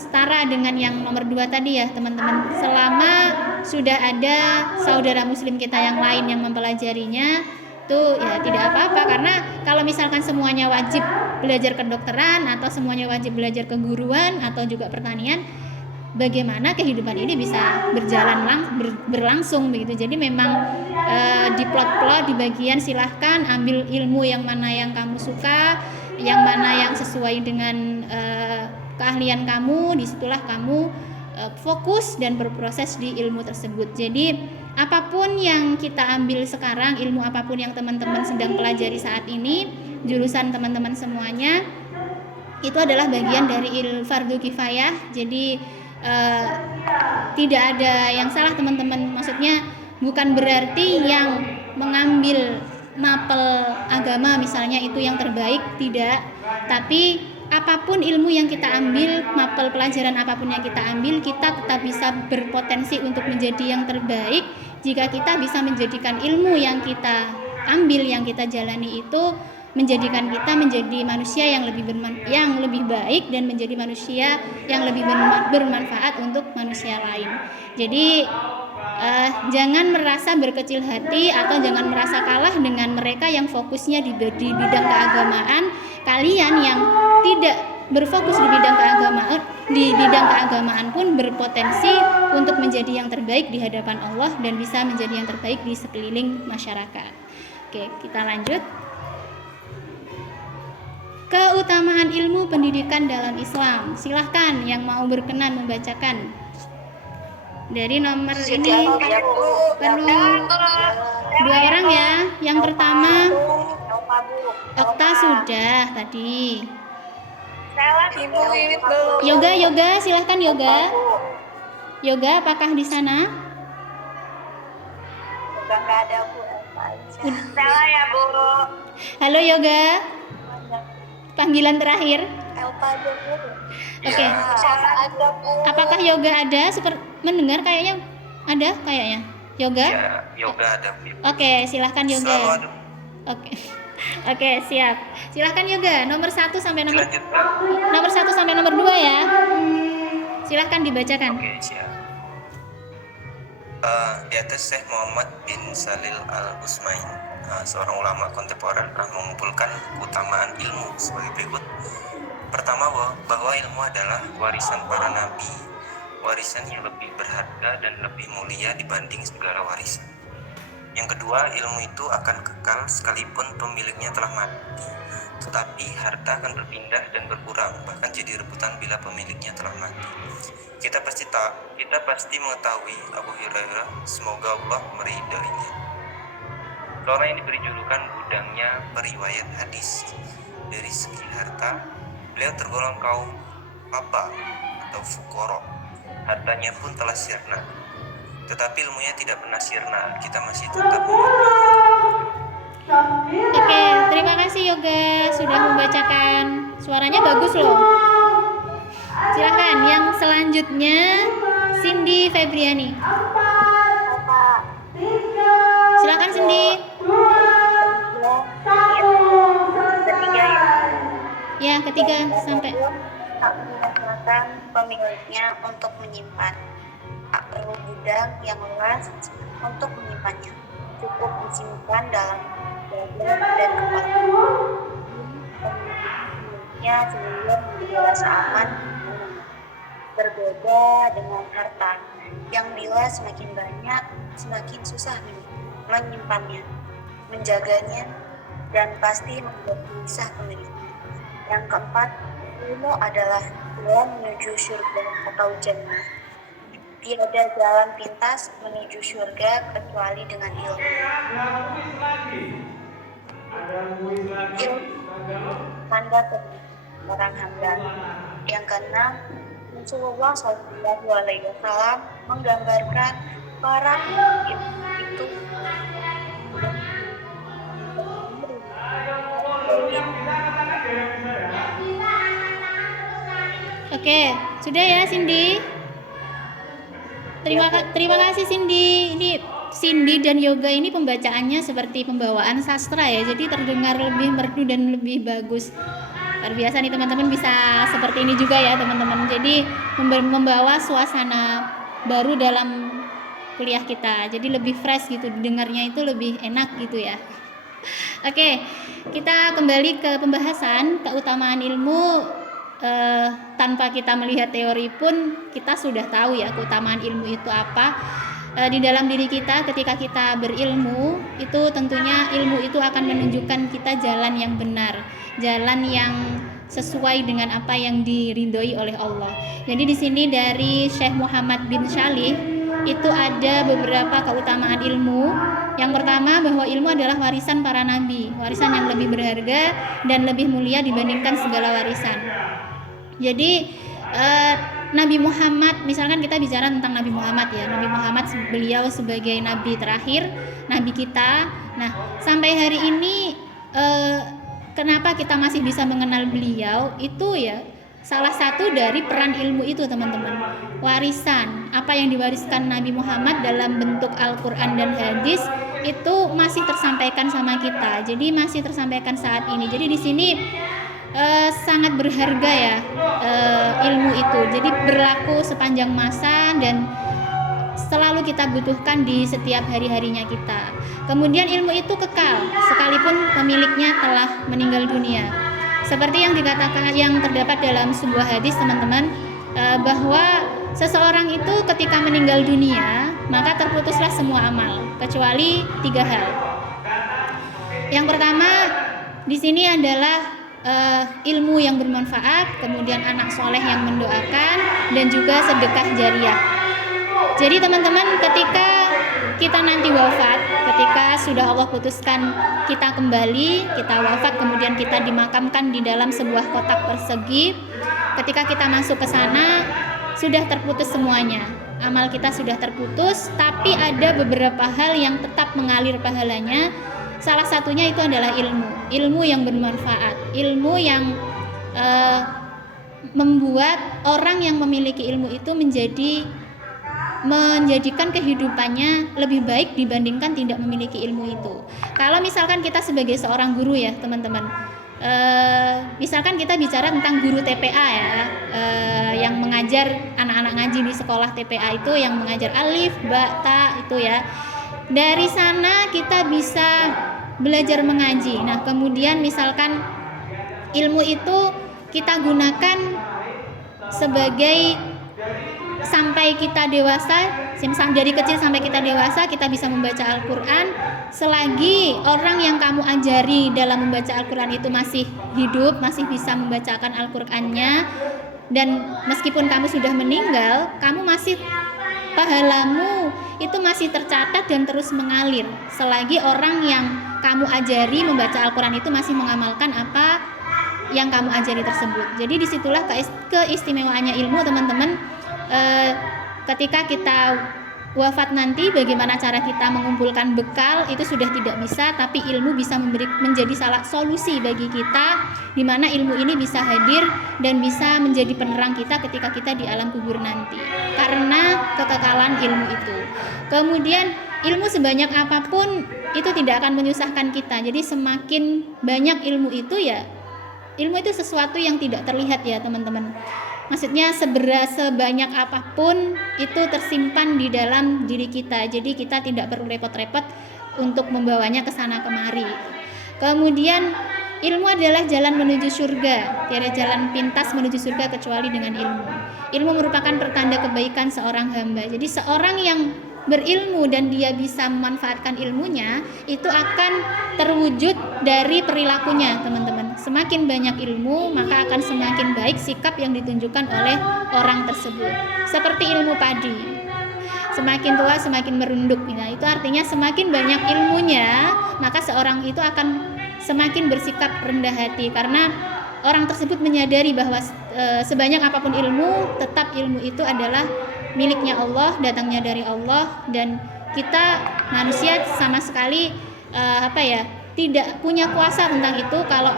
setara dengan yang nomor 2 tadi ya teman-teman. Selama sudah ada saudara muslim kita yang lain yang mempelajarinya, itu ya tidak apa-apa, karena kalau misalkan semuanya wajib belajar kedokteran atau semuanya wajib belajar keguruan atau juga pertanian, bagaimana kehidupan ini bisa berlangsung begitu. Jadi memang diplot-plot di bagian silahkan ambil ilmu yang mana yang kamu suka, yang mana yang sesuai dengan keahlian kamu, disitulah kamu fokus dan berproses di ilmu tersebut. Jadi apapun yang kita ambil sekarang, ilmu apapun yang teman-teman sedang pelajari saat ini, jurusan teman-teman semuanya, itu adalah bagian dari fardu kifayah. Jadi tidak ada yang salah teman-teman. Maksudnya bukan berarti yang mengambil mapel agama misalnya itu yang terbaik, tidak. Tapi apapun ilmu yang kita ambil, mapel pelajaran apapun yang kita ambil, kita tetap bisa berpotensi untuk menjadi yang terbaik jika kita bisa menjadikan ilmu yang kita ambil, yang kita jalani itu menjadikan kita menjadi manusia yang lebih baik dan menjadi manusia yang lebih bermanfaat untuk manusia lain. Jadi jangan merasa berkecil hati atau jangan merasa kalah dengan mereka yang fokusnya di bidang keagamaan. Kalian yang tidak berfokus di bidang keagamaan pun berpotensi untuk menjadi yang terbaik di hadapan Allah dan bisa menjadi yang terbaik di sekeliling masyarakat. Oke, kita lanjut. Keutamaan ilmu pendidikan dalam Islam. Silahkan yang mau berkenan membacakan. Dari nomor ini perlu 2 orang ya. Yang pertama Okta sudah tadi. Ibu Wiwit belum. Yoga, silahkan Yoga. Yoga, apakah di sana? Udah nggak ada Bu. Salah ya Bu. Halo Yoga. Panggilan terakhir. Elpa aja Bu. Oke. Salah ada Bu. Apakah Yoga ada? Mendengar kayaknya ada kayaknya. Yoga? Ya, yoga ada. Oke, silahkan Selalu Yoga. ada. Oke, siap. Silahkan Yoga. Nomor 1 sampai nomor Dilanjutkan. 1 sampai nomor 2 ya. Silahkan dibacakan. Oke, siap. Di atas Syekh Muhammad bin Salil Al-Utsmain, seorang ulama kontemporer, telah mengumpulkan keutamaan ilmu sebagai berikut. Pertama, bahwa ilmu adalah warisan para nabi, warisan yang lebih berharga dan lebih mulia dibanding segala warisan. Yang kedua, ilmu itu akan kekal sekalipun pemiliknya telah mati, tetapi harta akan berpindah dan berkurang, bahkan jadi rebutan bila pemiliknya telah mati. Kita pasti mengetahui Abu Hurairah, semoga Allah meridainya. Seorang yang diberi julukan gudangnya periwayat hadis. Dari segi harta, beliau tergolong kaum papa atau fukoro. Hartanya pun telah sirna, tetapi ilmunya tidak pernah sirna. Kita masih tetap Oke, terima kasih Yoga sudah membacakan. Suaranya bagus loh. Silahkan yang selanjutnya Cindy Febriani. Silahkan Cindy. Ketiga ya. Ya, ketiga sampai. Tak menggunakan pemiliknya untuk menyimpan. Tak perlu gudang yang luas untuk menyimpannya. cukup disimpan dalam dada dan kepala. Pemiliknya sebelum merasa aman. Berbeda dengan harta, yang bila semakin banyak, semakin susah menyimpannya, menjaganya, dan pasti membuat gelisah pemiliknya. Yang keempat, ilmu adalah jalan menuju surga atau jannah. Tiada jalan pintas menuju surga kecuali dengan ilmu. Ilmu tanda orang hamba. Yang keenam, Rasulullah SAW menggambarkan para pemimpin itu Oke, sudah ya Cindy? Terima kasih Cindy. Ini Cindy dan Yoga ini pembacaannya seperti pembawaan sastra ya, jadi terdengar lebih merdu dan lebih bagus. Luar biasa nih teman-teman, bisa seperti ini juga ya teman-teman. Jadi membawa suasana baru dalam kuliah kita, jadi lebih fresh gitu, dengarnya itu lebih enak gitu ya. Oke, kita kembali ke pembahasan keutamaan ilmu. Tanpa kita melihat teori pun kita sudah tahu ya keutamaan ilmu itu apa. Di dalam diri kita ketika kita berilmu, itu tentunya ilmu itu akan menunjukkan kita jalan yang benar, jalan yang sesuai dengan apa yang diridhoi oleh Allah. Jadi di sini dari Syekh Muhammad bin Shalih itu ada beberapa keutamaan ilmu. Yang pertama, bahwa ilmu adalah warisan para nabi, warisan yang lebih berharga dan lebih mulia dibandingkan segala warisan. Jadi Nabi Muhammad, misalkan kita bicara tentang Nabi Muhammad ya, Nabi Muhammad beliau sebagai nabi terakhir, nabi kita. Nah, sampai hari ini kenapa kita masih bisa mengenal beliau, itu ya salah satu dari peran ilmu itu teman-teman. Warisan, apa yang diwariskan Nabi Muhammad dalam bentuk Al-Quran dan hadis itu masih tersampaikan sama kita, jadi masih tersampaikan saat ini. Jadi di sini sangat berharga ya ilmu itu, jadi berlaku sepanjang masa dan selalu kita butuhkan di setiap hari-harinya kita. Kemudian ilmu itu kekal sekalipun pemiliknya telah meninggal dunia, seperti yang dikatakan, yang terdapat dalam sebuah hadis teman-teman, bahwa seseorang itu ketika meninggal dunia maka terputuslah semua amal kecuali 3 hal. Yang pertama di sini adalah ilmu yang bermanfaat, kemudian anak soleh yang mendoakan, dan juga sedekah jariah. Jadi teman-teman, ketika kita nanti wafat, ketika sudah Allah putuskan kita kembali, kita wafat, kemudian kita dimakamkan di dalam sebuah kotak persegi, ketika kita masuk ke sana sudah terputus semuanya, amal kita sudah terputus, tapi ada beberapa hal yang tetap mengalir pahalanya. Salah satunya itu adalah ilmu yang bermanfaat, ilmu yang membuat orang yang memiliki ilmu itu menjadikan kehidupannya lebih baik dibandingkan tidak memiliki ilmu itu. Kalau misalkan kita sebagai seorang guru ya teman-teman, misalkan kita bicara tentang guru TPA ya, yang mengajar anak-anak ngaji di sekolah TPA itu, yang mengajar alif, ba, ta itu ya. Dari sana kita bisa belajar mengaji. Nah, kemudian misalkan ilmu itu kita gunakan sebagai sampai kita dewasa, dari kecil sampai kita dewasa kita bisa membaca Al-Quran. Selagi orang yang kamu ajari dalam membaca Al-Quran itu masih hidup, masih bisa membacakan Al-Qurannya, dan meskipun kamu sudah meninggal, kamu masih, pahalamu itu masih tercatat dan terus mengalir selagi orang yang kamu ajari membaca Al-Quran itu masih mengamalkan apa yang kamu ajari tersebut. Jadi disitulah keistimewaannya ilmu teman-teman. Ketika kita wafat nanti, bagaimana cara kita mengumpulkan bekal itu sudah tidak bisa, tapi ilmu bisa menjadi salah solusi bagi kita, di mana ilmu ini bisa hadir dan bisa menjadi penerang kita ketika kita di alam kubur nanti, karena kekekalan ilmu itu. Kemudian ilmu sebanyak apapun itu tidak akan menyusahkan kita. Jadi semakin banyak ilmu itu ya, ilmu itu sesuatu yang tidak terlihat ya teman-teman. Maksudnya sebanyak apapun itu tersimpan di dalam diri kita. Jadi kita tidak perlu repot-repot untuk membawanya ke sana kemari. Kemudian ilmu adalah jalan menuju surga. Tiada jalan pintas menuju surga kecuali dengan ilmu. Ilmu merupakan pertanda kebaikan seorang hamba. Jadi seorang yang berilmu dan dia bisa memanfaatkan ilmunya, itu akan terwujud dari perilakunya, teman-teman. Semakin banyak ilmu, maka akan semakin baik sikap yang ditunjukkan oleh orang tersebut. Seperti ilmu padi. Semakin tua semakin merunduk. Nah, itu artinya semakin banyak ilmunya, maka seorang itu akan semakin bersikap rendah hati, karena orang tersebut menyadari bahwa sebanyak apapun ilmu, tetap ilmu itu adalah miliknya Allah, datangnya dari Allah, dan kita manusia sama sekali tidak punya kuasa tentang itu kalau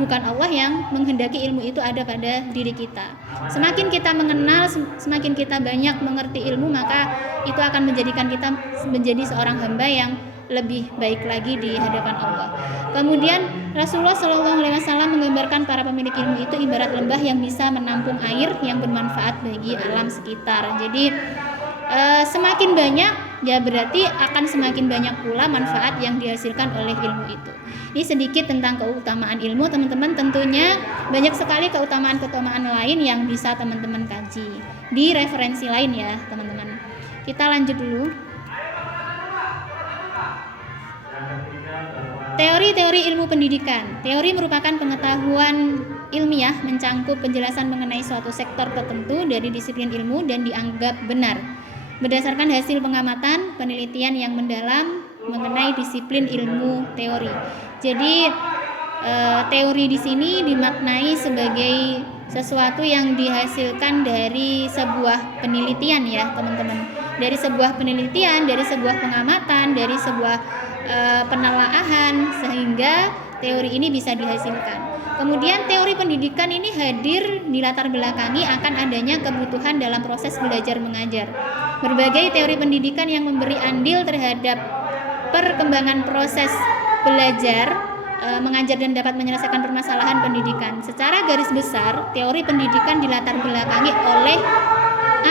bukan Allah yang menghendaki ilmu itu ada pada diri kita. Semakin kita mengenal, semakin kita banyak mengerti ilmu, maka itu akan menjadikan kita menjadi seorang hamba yang lebih baik lagi di hadapan Allah. Kemudian Rasulullah SAW menggambarkan para pemilik ilmu itu ibarat lembah yang bisa menampung air yang bermanfaat bagi alam sekitar. Jadi semakin banyak, ya berarti akan semakin banyak pula manfaat yang dihasilkan oleh ilmu itu. Ini sedikit tentang keutamaan ilmu, teman-teman. Tentunya banyak sekali keutamaan-keutamaan lain yang bisa teman-teman kaji di referensi lain ya, teman-teman. Kita lanjut dulu. Teori-teori ilmu pendidikan. Teori merupakan pengetahuan ilmiah mencangkup penjelasan mengenai suatu sektor tertentu dari disiplin ilmu dan dianggap benar berdasarkan hasil pengamatan, penelitian yang mendalam mengenai disiplin ilmu teori. Jadi teori di sini dimaknai sebagai sesuatu yang dihasilkan dari sebuah penelitian ya, teman-teman. Dari sebuah penelitian, dari sebuah pengamatan, dari sebuah penelaahan, sehingga teori ini bisa dihasilkan. Kemudian teori pendidikan ini hadir di latar belakangi akan adanya kebutuhan dalam proses belajar mengajar. Berbagai teori pendidikan yang memberi andil terhadap perkembangan proses belajar mengajar dan dapat menyelesaikan permasalahan pendidikan. Secara garis besar, teori pendidikan dilatar belakangi oleh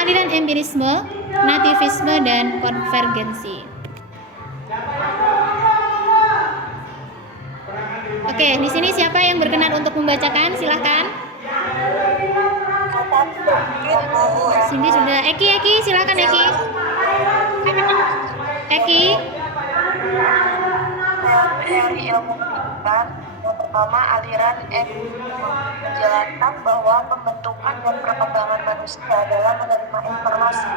aliran empirisme, nativisme, dan konvergensi. Oke, di sini siapa yang berkenan untuk membacakan? Silahkan. Cindy sudah. Eki, silahkan Eki. Teori ilmu pendidikan yang pertama, aliran empirisme menjelaskan bahwa pembentukan dan perkembangan manusia adalah menerima informasi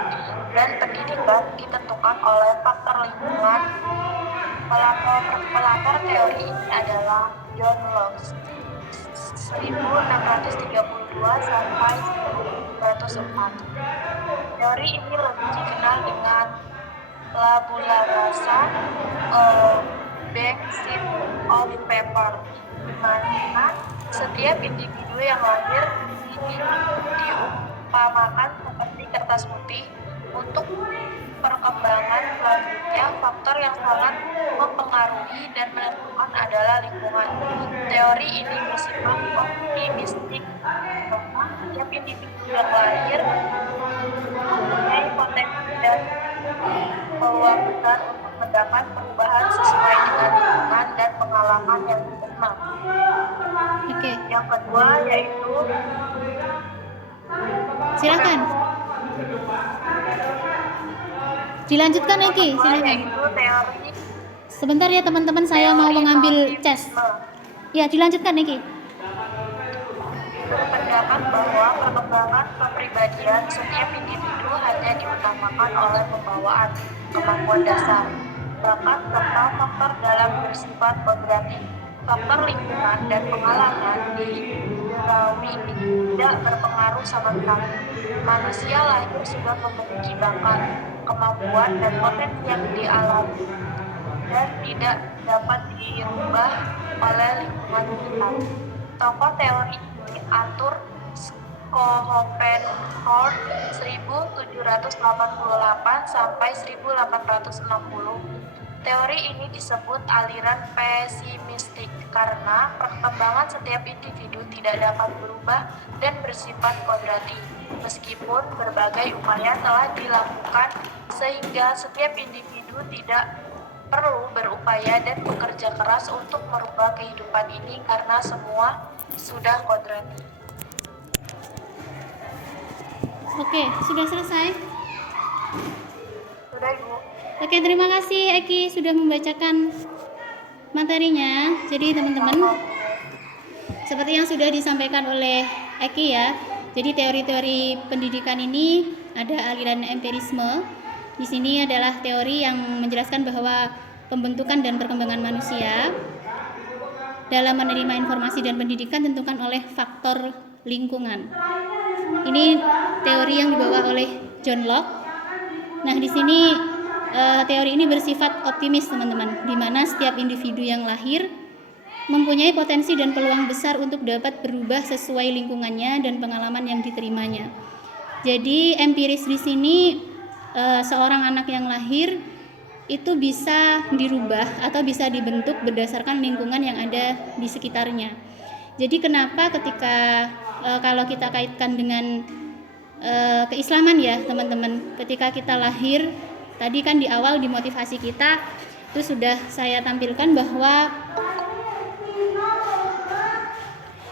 dan pendidikan ditentukan oleh faktor lingkungan. Pelapor teori ini adalah John Locke 1632 sampai 1904. Teori ini lebih dikenal dengan tabula rasa blank sheet of paper, di mana setiap individu yang lahir diumpamakan seperti kertas putih. Untuk perkembangan selanjutnya, faktor yang sangat mempengaruhi dan menentukan adalah lingkungan. Teori ini bersifat optimistik, karena setiap individu yang lahir mempunyai potensi dan peluang besar untuk mendapat perubahan sesuai dengan lingkungan dan pengalaman yang diterima. Oke. Yang kedua yaitu Silakan. Dilanjutkan Eki, silakan. yaitu teori Sebentar ya teman-teman, saya mau mengambil tes. Ya, dilanjutkan Eki. berpendapat bahwa perkembangan kepribadian setiap individu hanya diutamakan oleh pembawaan kemampuan dasar, bakat serta faktor dalam bersifat kodrati. Faktor lingkungan dan pengalaman diketahui tidak berpengaruh sama sekali. Manusia lahir sudah memiliki bakat, kemampuan dan potensi yang dialami dan tidak dapat dirubah oleh lingkungan sekitar. Tokoh teori ini Arthur Schopenhauer 1788 sampai 1860. Teori ini disebut aliran pesimistik karena perkembangan setiap individu tidak dapat berubah dan bersifat kodrati. Meskipun berbagai upaya telah dilakukan sehingga setiap individu tidak perlu berupaya dan bekerja keras untuk merubah kehidupan ini karena semua sudah kodrati. Oke, sudah selesai. Sudah, Ibu. Oke, terima kasih Eki sudah membacakan materinya. Jadi teman-teman, seperti yang sudah disampaikan oleh Eki ya. Jadi teori-teori pendidikan ini ada aliran empirisme. Di sini adalah teori yang menjelaskan bahwa pembentukan dan perkembangan manusia dalam menerima informasi dan pendidikan tentukan oleh faktor lingkungan. Ini teori yang dibawa oleh John Locke. Nah, di sini teori ini bersifat optimis, teman-teman, di mana setiap individu yang lahir mempunyai potensi dan peluang besar untuk dapat berubah sesuai lingkungannya dan pengalaman yang diterimanya. Jadi empiris di sini seorang anak yang lahir itu bisa dirubah atau bisa dibentuk berdasarkan lingkungan yang ada di sekitarnya. Jadi kenapa ketika kalau kita kaitkan dengan keislaman ya teman-teman, ketika kita lahir tadi kan di awal di motivasi kita itu sudah saya tampilkan bahwa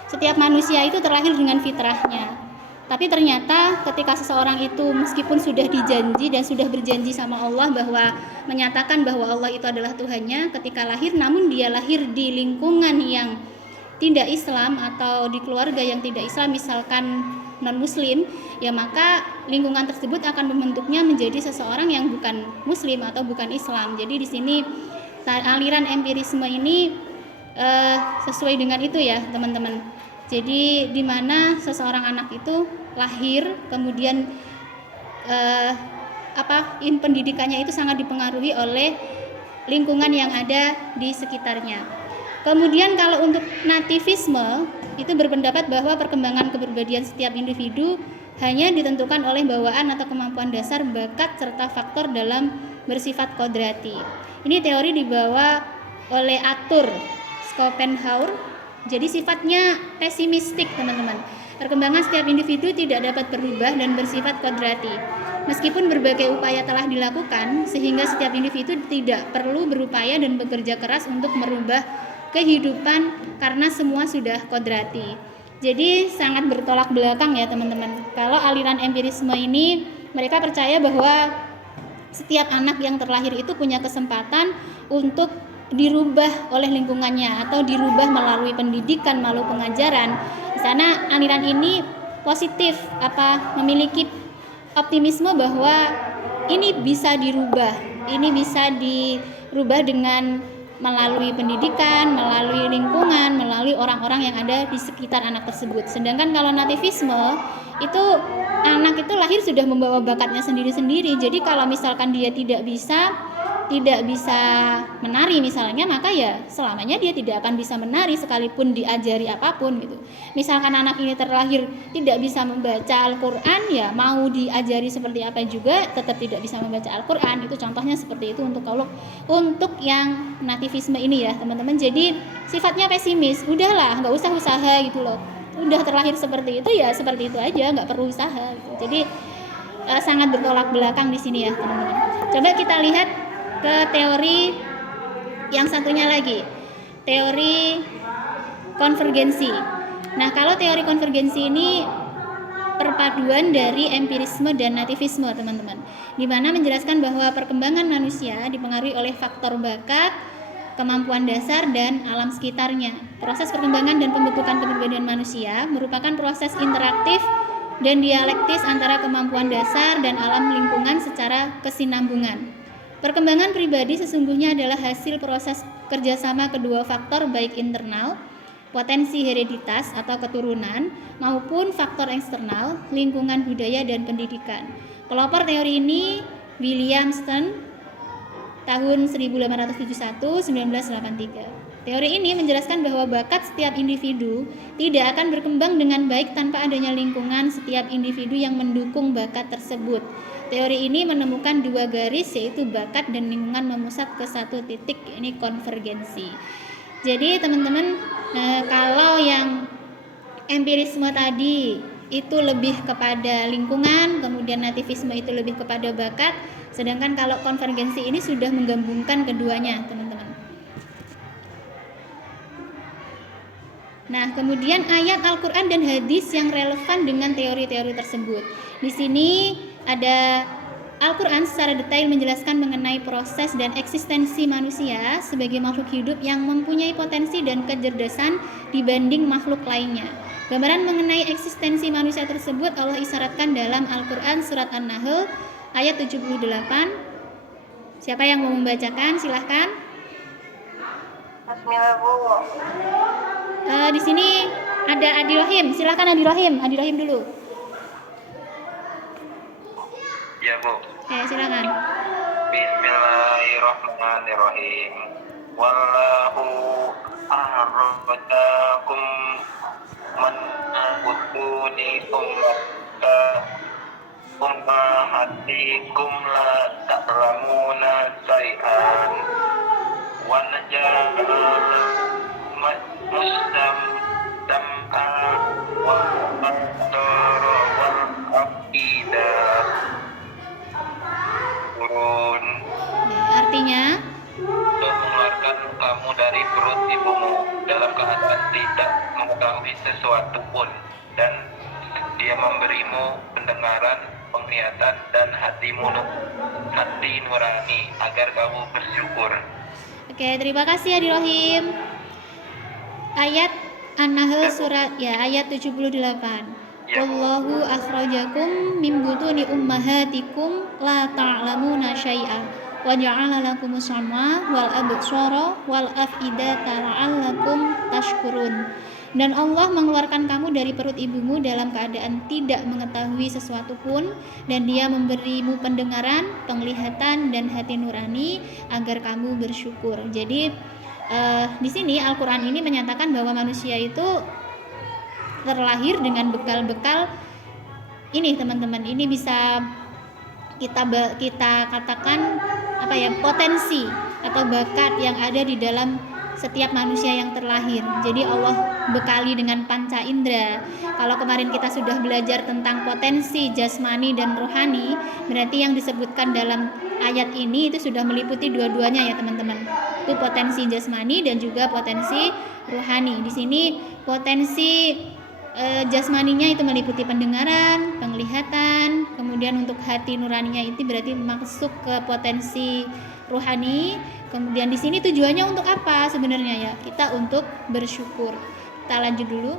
setiap manusia itu terlahir dengan fitrahnya. Tapi ternyata ketika seseorang itu meskipun sudah dijanji dan sudah berjanji sama Allah bahwa menyatakan bahwa Allah itu adalah Tuhannya, ketika lahir namun dia lahir di lingkungan yang tidak Islam atau di keluarga yang tidak Islam, misalkan non-muslim, ya maka lingkungan tersebut akan membentuknya menjadi seseorang yang bukan muslim atau bukan Islam. Jadi di sini aliran empirisme ini sesuai dengan itu ya teman-teman. Jadi di mana seseorang anak itu lahir kemudian pendidikannya itu sangat dipengaruhi oleh lingkungan yang ada di sekitarnya. Kemudian kalau untuk nativisme itu berpendapat bahwa perkembangan kepribadian setiap individu hanya ditentukan oleh bawaan atau kemampuan dasar, bakat serta faktor dalam bersifat kodrati. Ini teori dibawa oleh Arthur Schopenhauer. Jadi sifatnya pesimistik teman-teman. Perkembangan setiap individu tidak dapat berubah dan bersifat kodrati. Meskipun berbagai upaya telah dilakukan, sehingga setiap individu tidak perlu berupaya dan bekerja keras untuk merubah kehidupan karena semua sudah kodrati. Jadi sangat bertolak belakang ya teman-teman. Kalau aliran empirisme ini mereka percaya bahwa setiap anak yang terlahir itu punya kesempatan untuk dirubah oleh lingkungannya atau dirubah melalui pendidikan, melalui pengajaran. Di sana aliran ini positif, memiliki optimisme bahwa ini bisa dirubah, ini bisa dirubah dengan melalui pendidikan, melalui lingkungan, melalui orang-orang yang ada di sekitar anak tersebut. Sedangkan kalau nativisme itu anak itu lahir sudah membawa bakatnya sendiri-sendiri. Jadi kalau misalkan dia tidak bisa menari misalnya, maka ya selamanya dia tidak akan bisa menari sekalipun diajari apapun gitu. Misalkan anak ini terlahir tidak bisa membaca Al-Quran, ya mau diajari seperti apa juga tetap tidak bisa membaca Al-Quran. Itu contohnya seperti itu untuk yang nativisme ini ya teman-teman. Jadi sifatnya pesimis, udahlah nggak usah usaha gitu loh, udah terlahir seperti itu ya seperti itu aja, nggak perlu usaha gitu. Jadi sangat bertolak belakang di sini ya teman-teman. Coba kita lihat ke teori yang satunya lagi, teori konvergensi. Nah, kalau teori konvergensi ini perpaduan dari empirisme dan nativisme, teman-teman, di mana menjelaskan bahwa perkembangan manusia dipengaruhi oleh faktor bakat, kemampuan dasar, dan alam sekitarnya. Proses perkembangan dan pembentukan kepribadian manusia merupakan proses interaktif dan dialektis antara kemampuan dasar dan alam lingkungan secara kesinambungan. Perkembangan pribadi sesungguhnya adalah hasil proses kerjasama kedua faktor, baik internal, potensi hereditas atau keturunan, maupun faktor eksternal, lingkungan budaya dan pendidikan. Pelopor teori ini Williamson tahun 1871-1983. Teori ini menjelaskan bahwa bakat setiap individu tidak akan berkembang dengan baik tanpa adanya lingkungan setiap individu yang mendukung bakat tersebut. Teori ini menemukan dua garis, yaitu bakat dan lingkungan memusat ke satu titik, ini konvergensi. Jadi teman-teman, kalau yang empirisme tadi itu lebih kepada lingkungan, kemudian nativisme itu lebih kepada bakat, sedangkan kalau konvergensi ini sudah menggabungkan keduanya, teman-teman. Nah, kemudian ayat Al-Quran dan hadis yang relevan dengan teori-teori tersebut. Di sini ada Al-Quran secara detail menjelaskan mengenai proses dan eksistensi manusia sebagai makhluk hidup yang mempunyai potensi dan kecerdasan dibanding makhluk lainnya. Gambaran mengenai eksistensi manusia tersebut Allah isyaratkan dalam Al-Quran surat An-Nahl ayat 78. Siapa yang mau membacakan? Silahkan. Bismillah, Bu. Di sini ada Adi Rohim. Silahkan Adi Rohim. Adi Rohim dulu. Ya, Bu. Oke, silakan. Bismillahirrahmanirrahim. Wallahu akhrajakum min butuni ummahatikum la ta'lamuna syai'an wa naja'alakum mustam dam'a wa qadara wal afidah. Turun Artinya, untuk mengeluarkan kamu dari perut ibumu dalam keadaan tidak mengetahui sesuatu pun, dan Dia memberimu pendengaran, penglihatan, dan hati nurani agar kamu bersyukur. oke, terima kasih Adi Rohim. Ayat An-Nahl surat ayat 78. Ya, Bu. Wallahu akhrajakum min butuni ummahatikum la ta'lamuna syai'a wa ja'ala lakumus sam'a wal absara wal af'idata la'allakum tashkurun. Dan Allah mengeluarkan kamu dari perut ibumu dalam keadaan tidak mengetahui sesuatu pun, dan Dia memberimu pendengaran, penglihatan, dan hati nurani agar kamu bersyukur. Jadi di sini Al-Quran ini menyatakan bahwa manusia itu terlahir dengan bekal-bekal ini, teman-teman. Ini bisa kita katakan potensi atau bakat yang ada di dalam setiap manusia yang terlahir. Jadi Allah bekali dengan panca indera. Kalau kemarin kita sudah belajar tentang potensi jasmani dan rohani, berarti yang disebutkan dalam ayat ini itu sudah meliputi dua-duanya ya, teman-teman. Itu potensi jasmani dan juga potensi rohani. Di sini potensi jasmaninya itu meliputi pendengaran, penglihatan, kemudian untuk hati nuraninya itu berarti masuk ke potensi rohani. Kemudian di sini tujuannya untuk apa sebenarnya ya? Kita untuk bersyukur. Kita lanjut dulu.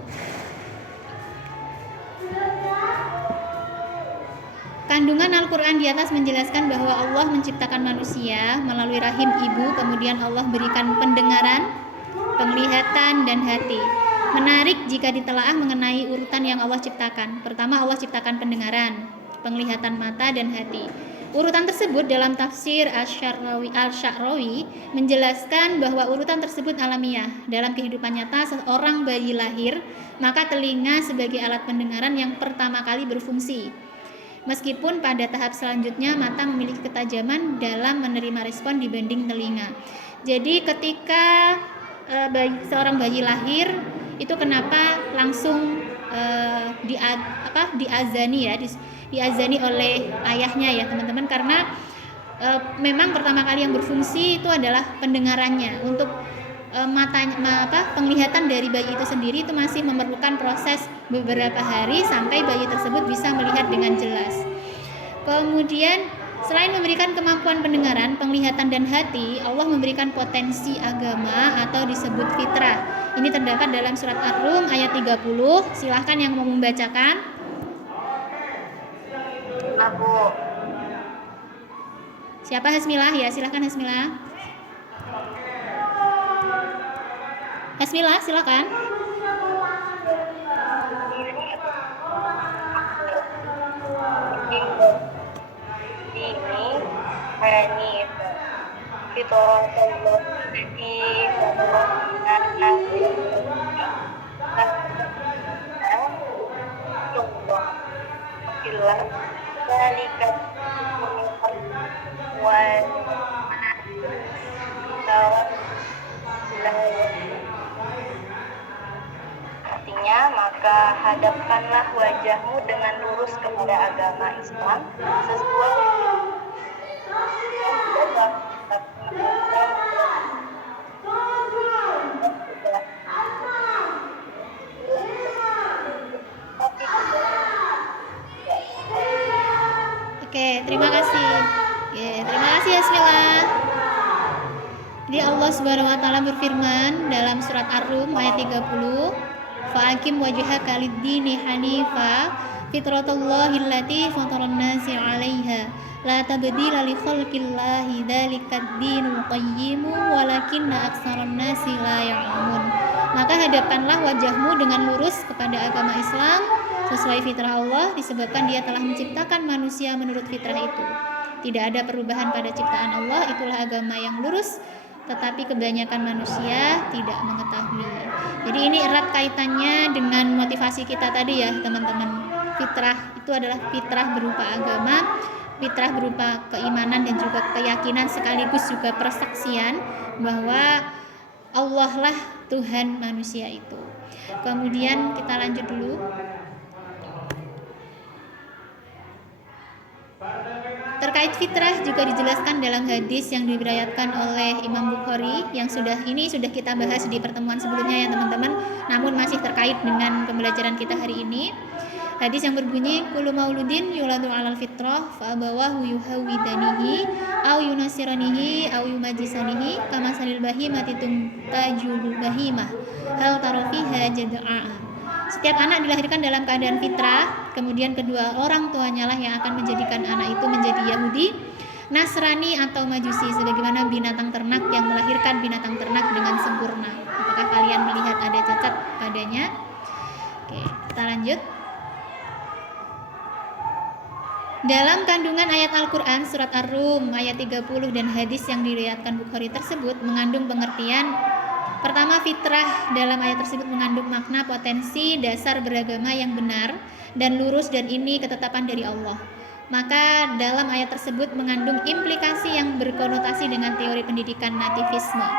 Kandungan Al-Quran di atas menjelaskan bahwa Allah menciptakan manusia melalui rahim ibu, kemudian Allah berikan pendengaran, penglihatan, dan hati. Menarik jika ditelaah mengenai urutan yang Allah ciptakan. Pertama, Allah ciptakan pendengaran, penglihatan mata, dan hati. Urutan tersebut dalam tafsir Al-Sya'rawi menjelaskan bahwa urutan tersebut alamiah. Dalam kehidupan nyata seorang bayi lahir, maka telinga sebagai alat pendengaran yang pertama kali berfungsi. Meskipun pada tahap selanjutnya mata memiliki ketajaman dalam menerima respon dibanding telinga. Jadi ketika seorang bayi lahir, itu kenapa langsung diazani oleh ayahnya ya, teman-teman, karena memang pertama kali yang berfungsi itu adalah pendengarannya. Untuk penglihatan dari bayi itu sendiri itu masih memerlukan proses beberapa hari sampai bayi tersebut bisa melihat dengan jelas. Kemudian selain memberikan kemampuan pendengaran, penglihatan, dan hati, Allah memberikan potensi agama atau disebut fitrah. Ini terdapat dalam surat Ar-Rum ayat 30. Silahkan yang mau membacakan. Aku. Siapa? Hasmilah ya, silahkan Hasmilah. Hasmilah, silahkan. Ini Hanif Fitrahullah di artinya maka Maka hadapkanlah wajahmu dengan lurus kepada agama Islam sesuai Oke, terima kasih. Oke, terima kasih Yasmila. Jadi Allah Subhanahu wa taala berfirman dalam surat Ar-Rum ayat 30, "Fa'aqim wajhaka lid-dini hanifa fitratallahi allati fataran nasi 'alaiha la tabdila li khalqillahi dzalikad dinul qayyim walakinna aktsaran nasi la ya'lamun." Maka hadapkanlah wajahmu dengan lurus kepada agama Islam sesuai fitrah Allah, disebabkan Dia telah menciptakan manusia menurut fitrah itu. Tidak ada perubahan pada ciptaan Allah, itulah agama yang lurus, tetapi kebanyakan manusia tidak mengetahui. Jadi ini erat kaitannya dengan motivasi kita tadi ya teman-teman. Fitrah itu adalah fitrah berupa agama, fitrah berupa keimanan dan juga keyakinan sekaligus juga persaksian bahwa Allah lah Tuhan manusia itu. Kemudian kita lanjut dulu. Terkait fitrah juga dijelaskan dalam hadis yang diriwayatkan oleh Imam Bukhari yang sudah kita bahas di pertemuan sebelumnya ya teman-teman, namun masih terkait dengan pembelajaran kita hari ini. Hadis yang berbunyi, kullu mauludin yuladu 'alal fitrah fa abawahu yuhawidanihi aw yunasiranihi aw yumajisanihi kama salil bahimati tumtajul bahimah hal tarafiha jad'a. Setiap anak dilahirkan dalam keadaan fitrah, kemudian kedua orang tuanya lah yang akan menjadikan anak itu menjadi Yahudi, Nasrani atau Majusi, sebagaimana binatang ternak yang melahirkan binatang ternak dengan sempurna. Apakah kalian melihat ada cacat padanya? Oke, kita lanjut. Dalam kandungan ayat Al-Quran surat Ar-Rum ayat 30 dan hadis yang diriwayatkan Bukhari tersebut mengandung pengertian. Pertama, fitrah dalam ayat tersebut mengandung makna potensi dasar beragama yang benar dan lurus, dan ini ketetapan dari Allah. Maka dalam ayat tersebut mengandung implikasi yang berkonotasi dengan teori pendidikan nativisme.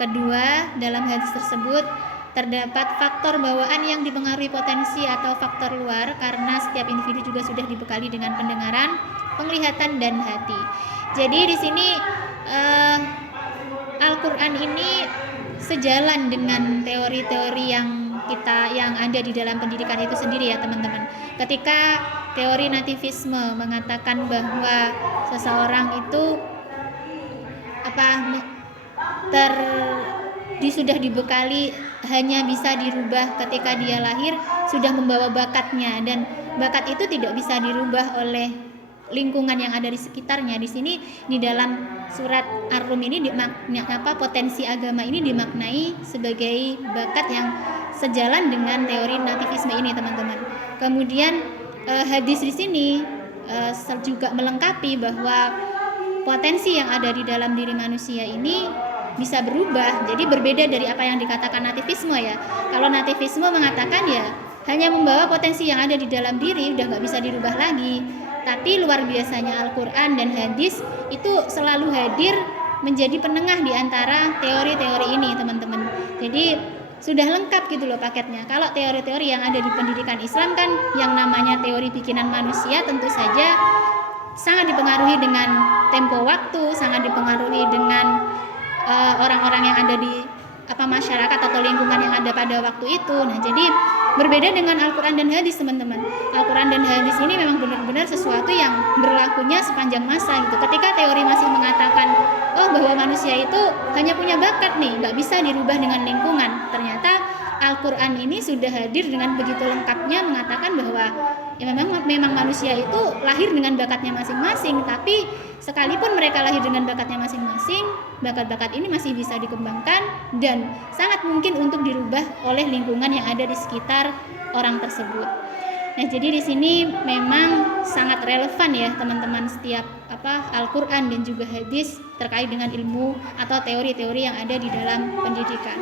Kedua, dalam hadis tersebut terdapat faktor bawaan yang dipengaruhi potensi atau faktor luar, karena setiap individu juga sudah dibekali dengan pendengaran, penglihatan, dan hati. Jadi di sini Al-Quran ini sejalan dengan teori-teori yang ada di dalam pendidikan itu sendiri ya teman-teman. Ketika teori nativisme mengatakan bahwa seseorang itu sudah dibekali, hanya bisa dirubah ketika dia lahir, sudah membawa bakatnya, dan bakat itu tidak bisa dirubah oleh lingkungan yang ada di sekitarnya. Di sini di dalam surat Ar-Rum ini potensi agama ini dimaknai sebagai bakat yang sejalan dengan teori nativisme ini teman-teman. Kemudian hadis di sini juga melengkapi bahwa potensi yang ada di dalam diri manusia ini bisa berubah. Jadi berbeda dari apa yang dikatakan nativisme ya. Kalau nativisme mengatakan ya hanya membawa potensi yang ada di dalam diri, udah nggak bisa dirubah lagi. Tapi luar biasanya Al-Quran dan hadis itu selalu hadir menjadi penengah di antara teori-teori ini teman-teman. Jadi sudah lengkap gitu loh paketnya. Kalau teori-teori yang ada di pendidikan Islam kan yang namanya teori bikinan manusia tentu saja sangat dipengaruhi dengan tempo waktu, sangat dipengaruhi dengan orang-orang yang ada di masyarakat atau lingkungan yang ada pada waktu itu. Nah, jadi berbeda dengan Al-Quran dan hadis teman-teman. Al-Quran dan hadis ini memang benar-benar sesuatu yang berlakunya sepanjang masa gitu. Ketika teori masih mengatakan bahwa manusia itu hanya punya bakat nih, nggak bisa dirubah dengan lingkungan, ternyata Al-Quran ini sudah hadir dengan begitu lengkapnya mengatakan bahwa ya memang manusia itu lahir dengan bakatnya masing-masing, tapi sekalipun mereka lahir dengan bakatnya masing-masing, bakat-bakat ini masih bisa dikembangkan dan sangat mungkin untuk dirubah oleh lingkungan yang ada di sekitar orang tersebut. Nah, jadi di sini memang sangat relevan ya teman-teman setiap Al-Quran dan juga hadis terkait dengan ilmu atau teori-teori yang ada di dalam pendidikan.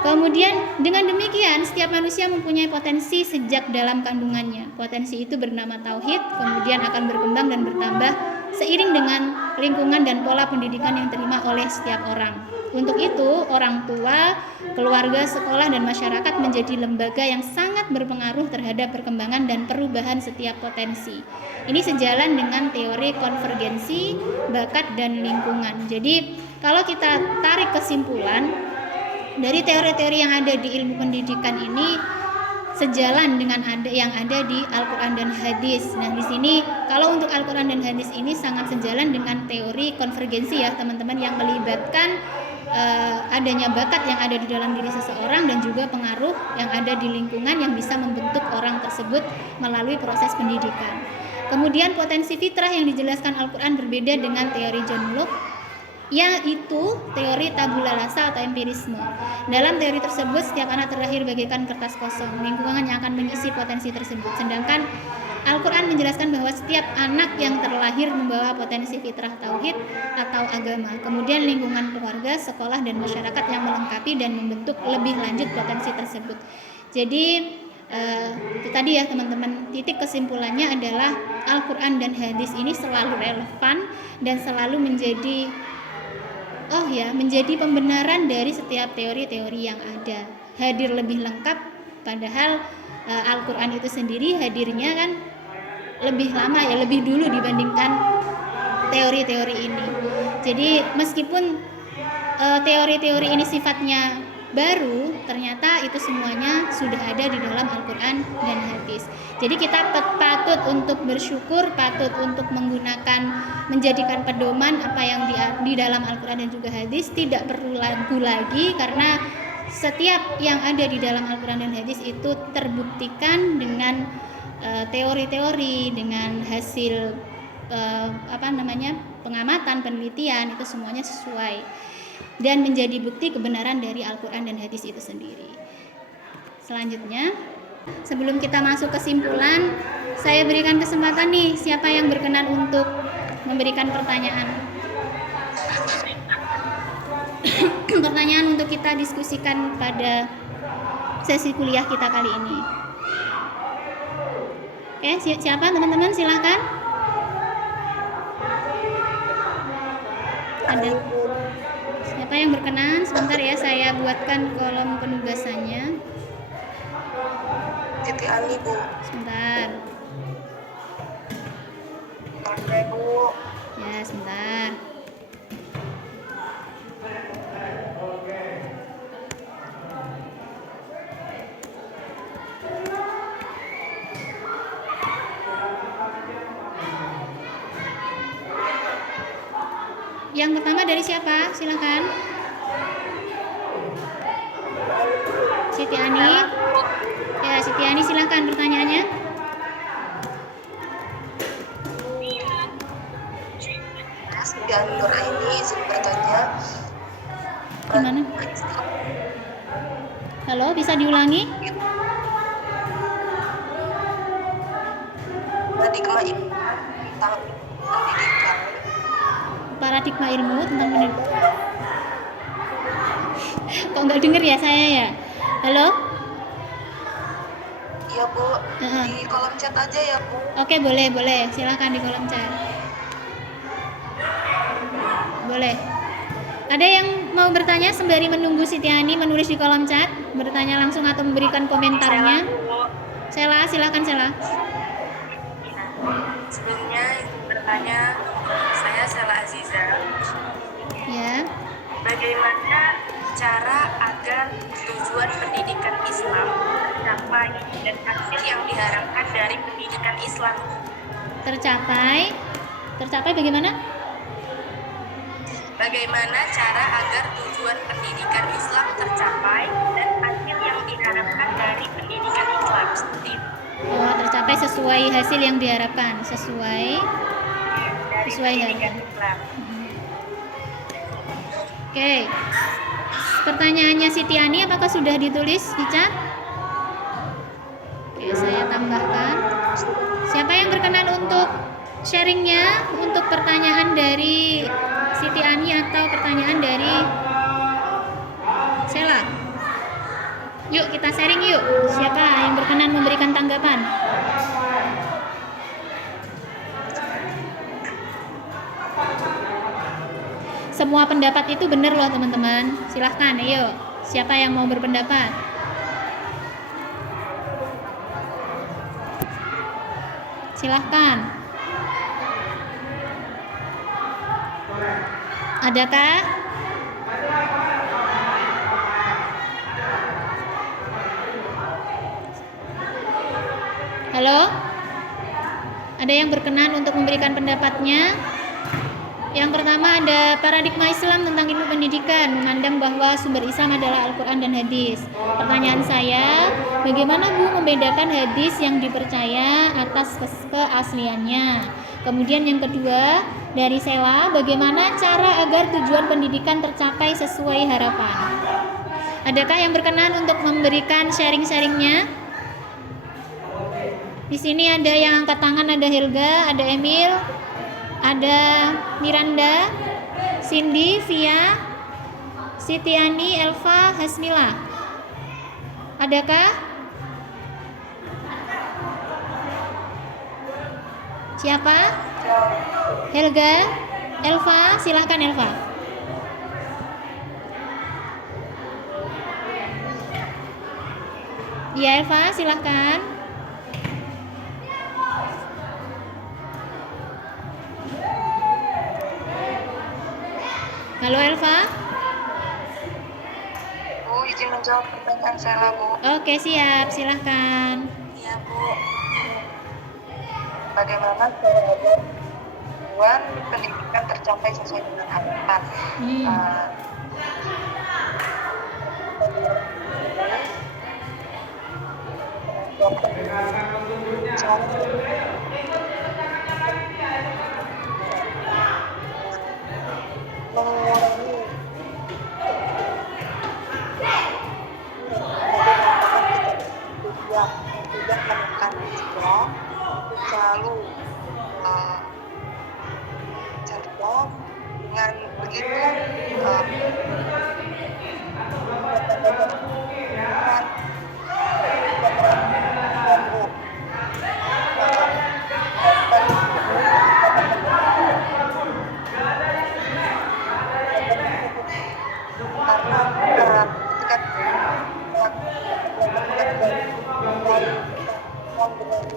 Kemudian dengan demikian setiap manusia mempunyai potensi sejak dalam kandungannya. Potensi itu bernama tauhid, kemudian akan berkembang dan bertambah seiring dengan lingkungan dan pola pendidikan yang diterima oleh setiap orang. Untuk itu, orang tua, keluarga, sekolah, dan masyarakat menjadi lembaga yang sangat berpengaruh terhadap perkembangan dan perubahan setiap potensi. Ini sejalan dengan teori konvergensi, bakat, dan lingkungan. Jadi, kalau kita tarik kesimpulan dari teori-teori yang ada di ilmu pendidikan ini sejalan dengan yang ada di Al-Quran dan Hadis. Nah, di sini kalau untuk Al-Quran dan Hadis ini sangat sejalan dengan teori konvergensi ya teman-teman, yang melibatkan adanya bakat yang ada di dalam diri seseorang dan juga pengaruh yang ada di lingkungan yang bisa membentuk orang tersebut melalui proses pendidikan. Kemudian potensi fitrah yang dijelaskan Al-Quran berbeda dengan teori John Locke, yaitu teori tabula rasa atau empirisme. Dalam teori tersebut, setiap anak terlahir bagaikan kertas kosong, lingkungan yang akan mengisi potensi tersebut. Sedangkan Al-Quran menjelaskan bahwa setiap anak yang terlahir membawa potensi fitrah tauhid atau agama. Kemudian lingkungan keluarga, sekolah, dan masyarakat yang melengkapi dan membentuk lebih lanjut potensi tersebut. Jadi itu tadi ya teman-teman, titik kesimpulannya adalah Al-Quran dan Hadis ini selalu relevan dan selalu menjadi pembenaran dari setiap teori-teori yang ada. Hadir lebih lengkap, padahal Al-Quran itu sendiri hadirnya kan lebih lama ya, lebih dulu dibandingkan teori-teori ini. Jadi meskipun teori-teori ini sifatnya baru, ternyata itu semuanya sudah ada di dalam Al-Quran dan Hadis. Jadi kita patut untuk bersyukur, patut untuk menjadikan pedoman apa yang di dalam Al-Quran dan juga Hadis, tidak perlu ragu lagi karena setiap yang ada di dalam Al-Quran dan Hadis itu terbuktikan dengan teori-teori, dengan hasil pengamatan, penelitian, itu semuanya sesuai dan menjadi bukti kebenaran dari Al-Quran dan Hadis itu sendiri. Selanjutnya, sebelum kita masuk kesimpulan, saya berikan kesempatan nih, siapa yang berkenan untuk memberikan pertanyaan. Pertanyaan untuk kita diskusikan pada sesi kuliah kita kali ini. Oke, siapa teman-teman? Silahkan. Ada siapa yang berkenan? Sebentar ya, saya buatkan kolom penugasannya. Siti Ani, Bu. Sebentar. Oke, Bu. Ya, sebentar. Yang pertama dari siapa? Silakan. Siti Ani. Ya, Siti Ani silakan pertanyaannya. Siti Ani Nur Aini izin bertanya. Gimana? Halo, bisa diulangi? Paradigma ilmu tentang pendidikan. Paradigma ilmu tentang pendidikan. Kok nggak denger ya saya ya? Halo? Iya, Bu. Di kolom chat aja ya, Bu. Oke, boleh. Silakan di kolom chat. Boleh. Ada yang mau bertanya sembari menunggu Siti Ani menulis di kolom chat, bertanya langsung atau memberikan komentarnya? Sela, silakan Sela. Sebelumnya bertanya, saya Sela Aziza. Ya. Bagaimana cara agar tujuan pendidikan Islam tercapai dan hasil yang diharapkan dari pendidikan Islam Tercapai bagaimana? Bagaimana cara agar tujuan pendidikan Islam tercapai dan hasil yang diharapkan dari pendidikan Islam seperti itu? Oh, tercapai sesuai hasil yang diharapkan, sesuai pendidikan harapan. Islam. Oke. Pertanyaannya Siti Ani apakah sudah ditulis di chat? Oke, saya tambahkan. Siapa yang berkenan untuk sharingnya untuk pertanyaan dari Siti Ani atau pertanyaan dari Sela? Yuk kita sharing yuk. Siapa yang berkenan memberikan tanggapan? semua pendapat itu benar loh teman-teman. Silahkan, ayo. Siapa yang mau berpendapat? Silahkan. Adakah? Halo? Ada yang berkenan untuk memberikan pendapatnya? Yang pertama ada paradigma Islam tentang ilmu pendidikan, memandang bahwa sumber Islam adalah Al-Quran dan hadis. Pertanyaan saya, bagaimana Bu membedakan hadis yang dipercaya atas keasliannya? Kemudian yang kedua, dari Sela, bagaimana cara agar tujuan pendidikan tercapai sesuai harapan? Adakah yang berkenan untuk memberikan sharing-sharingnya? Di sini ada yang angkat tangan, ada Helga, ada Emil, ada Miranda, Cindy, Via, Sitiani, Elva, Hasmila. Adakah? Siapa? Helga, Elva, silahkan Elva. Iya Elva, silahkan. Halo Elva. Bu, izin menjawab pertanyaan saya, Bu. Oke siap, silahkan. Iya, Bu. Bagaimana cara agar tujuan pendidikan tercapai sesuai dengan harapan? Mengurangi yang tidak menekan Islam, selalu cerdas. Dengan begitu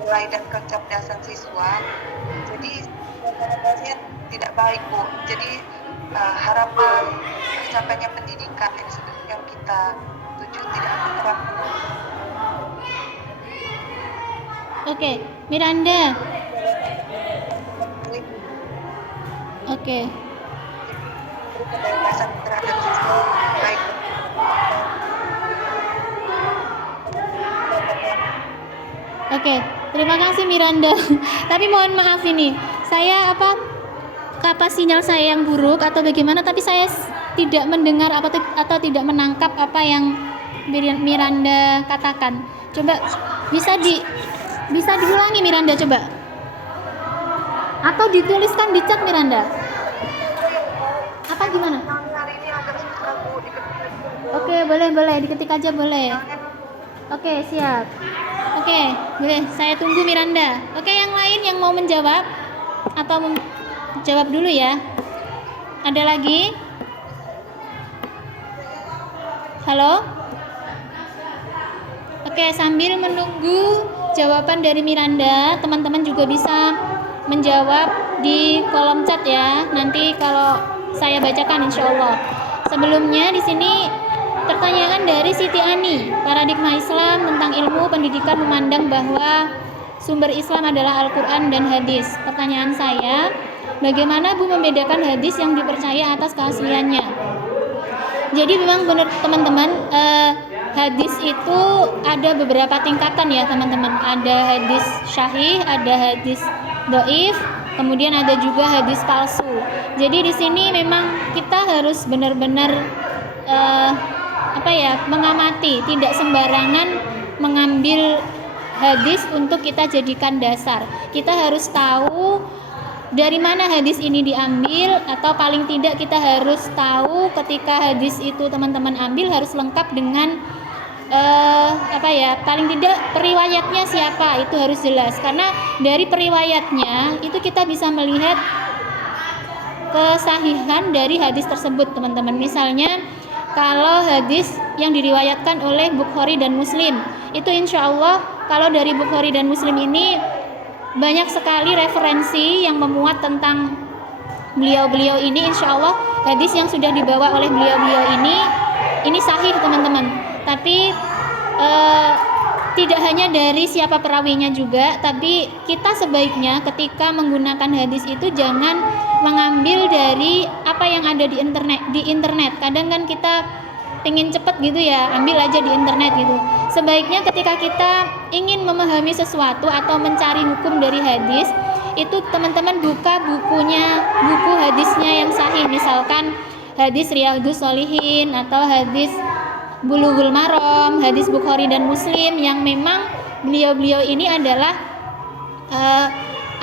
nilai dan kecerdasan siswa, jadi pasien tidak baik, Bu. Jadi harapan tercapainya pendidikan yang kita tuju tidak akan tercapai. Oke, Miranda. Oke. Kebebasan terhadap siswa baik. Oke, terima kasih Miranda. Tapi mohon maaf ini, saya apa sinyal saya yang buruk atau bagaimana? Tapi saya tidak mendengar atau tidak menangkap apa yang Miranda katakan. Coba bisa diulangi Miranda coba. Atau dituliskan di chat Miranda. Apa gimana? Hari ini agak susah, Bu, Oke, boleh diketik aja boleh. Oke, siap. Oke, boleh. Saya tunggu Miranda. Oke, yang lain yang mau menjawab atau jawab dulu ya. Ada lagi? Halo? Oke, sambil menunggu jawaban dari Miranda, teman-teman juga bisa menjawab di kolom chat ya. Nanti kalau saya bacakan insya Allah. Sebelumnya di sini pertanyaan dari Siti Ani, paradigma Islam tentang ilmu pendidikan memandang bahwa sumber Islam adalah Al-Quran dan hadis. Pertanyaan saya, bagaimana Bu membedakan hadis yang dipercaya atas keasliannya? Jadi memang benar teman-teman, hadis itu ada beberapa tingkatan ya teman-teman. Ada hadis syahih, ada hadis dhaif, kemudian ada juga hadis palsu. Jadi di sini memang kita harus benar-benar mengamati, tidak sembarangan mengambil hadis untuk kita jadikan dasar. Kita harus tahu dari mana hadis ini diambil, atau paling tidak kita harus tahu ketika hadis itu teman-teman ambil harus lengkap dengan paling tidak periwayatnya siapa, itu harus jelas, karena dari periwayatnya itu kita bisa melihat kesahihan dari hadis tersebut, teman-teman. Misalnya kalau hadis yang diriwayatkan oleh Bukhari dan Muslim, itu insya Allah kalau dari Bukhari dan Muslim ini banyak sekali referensi yang memuat tentang beliau-beliau ini. Insya Allah hadis yang sudah dibawa oleh beliau-beliau ini sahih, teman-teman. Tapi tidak hanya dari siapa perawinya juga, tapi kita sebaiknya ketika menggunakan hadis itu jangan mengambil dari apa yang ada di internet. Kadang kan kita pengen cepet gitu ya, ambil aja di internet gitu. Sebaiknya ketika kita ingin memahami sesuatu atau mencari hukum dari hadis, itu teman-teman buka buku hadisnya yang sahih. Misalkan hadis Riyadhus Shalihin atau hadis Bulughul Maram, hadis Bukhari dan Muslim yang memang beliau-beliau ini adalah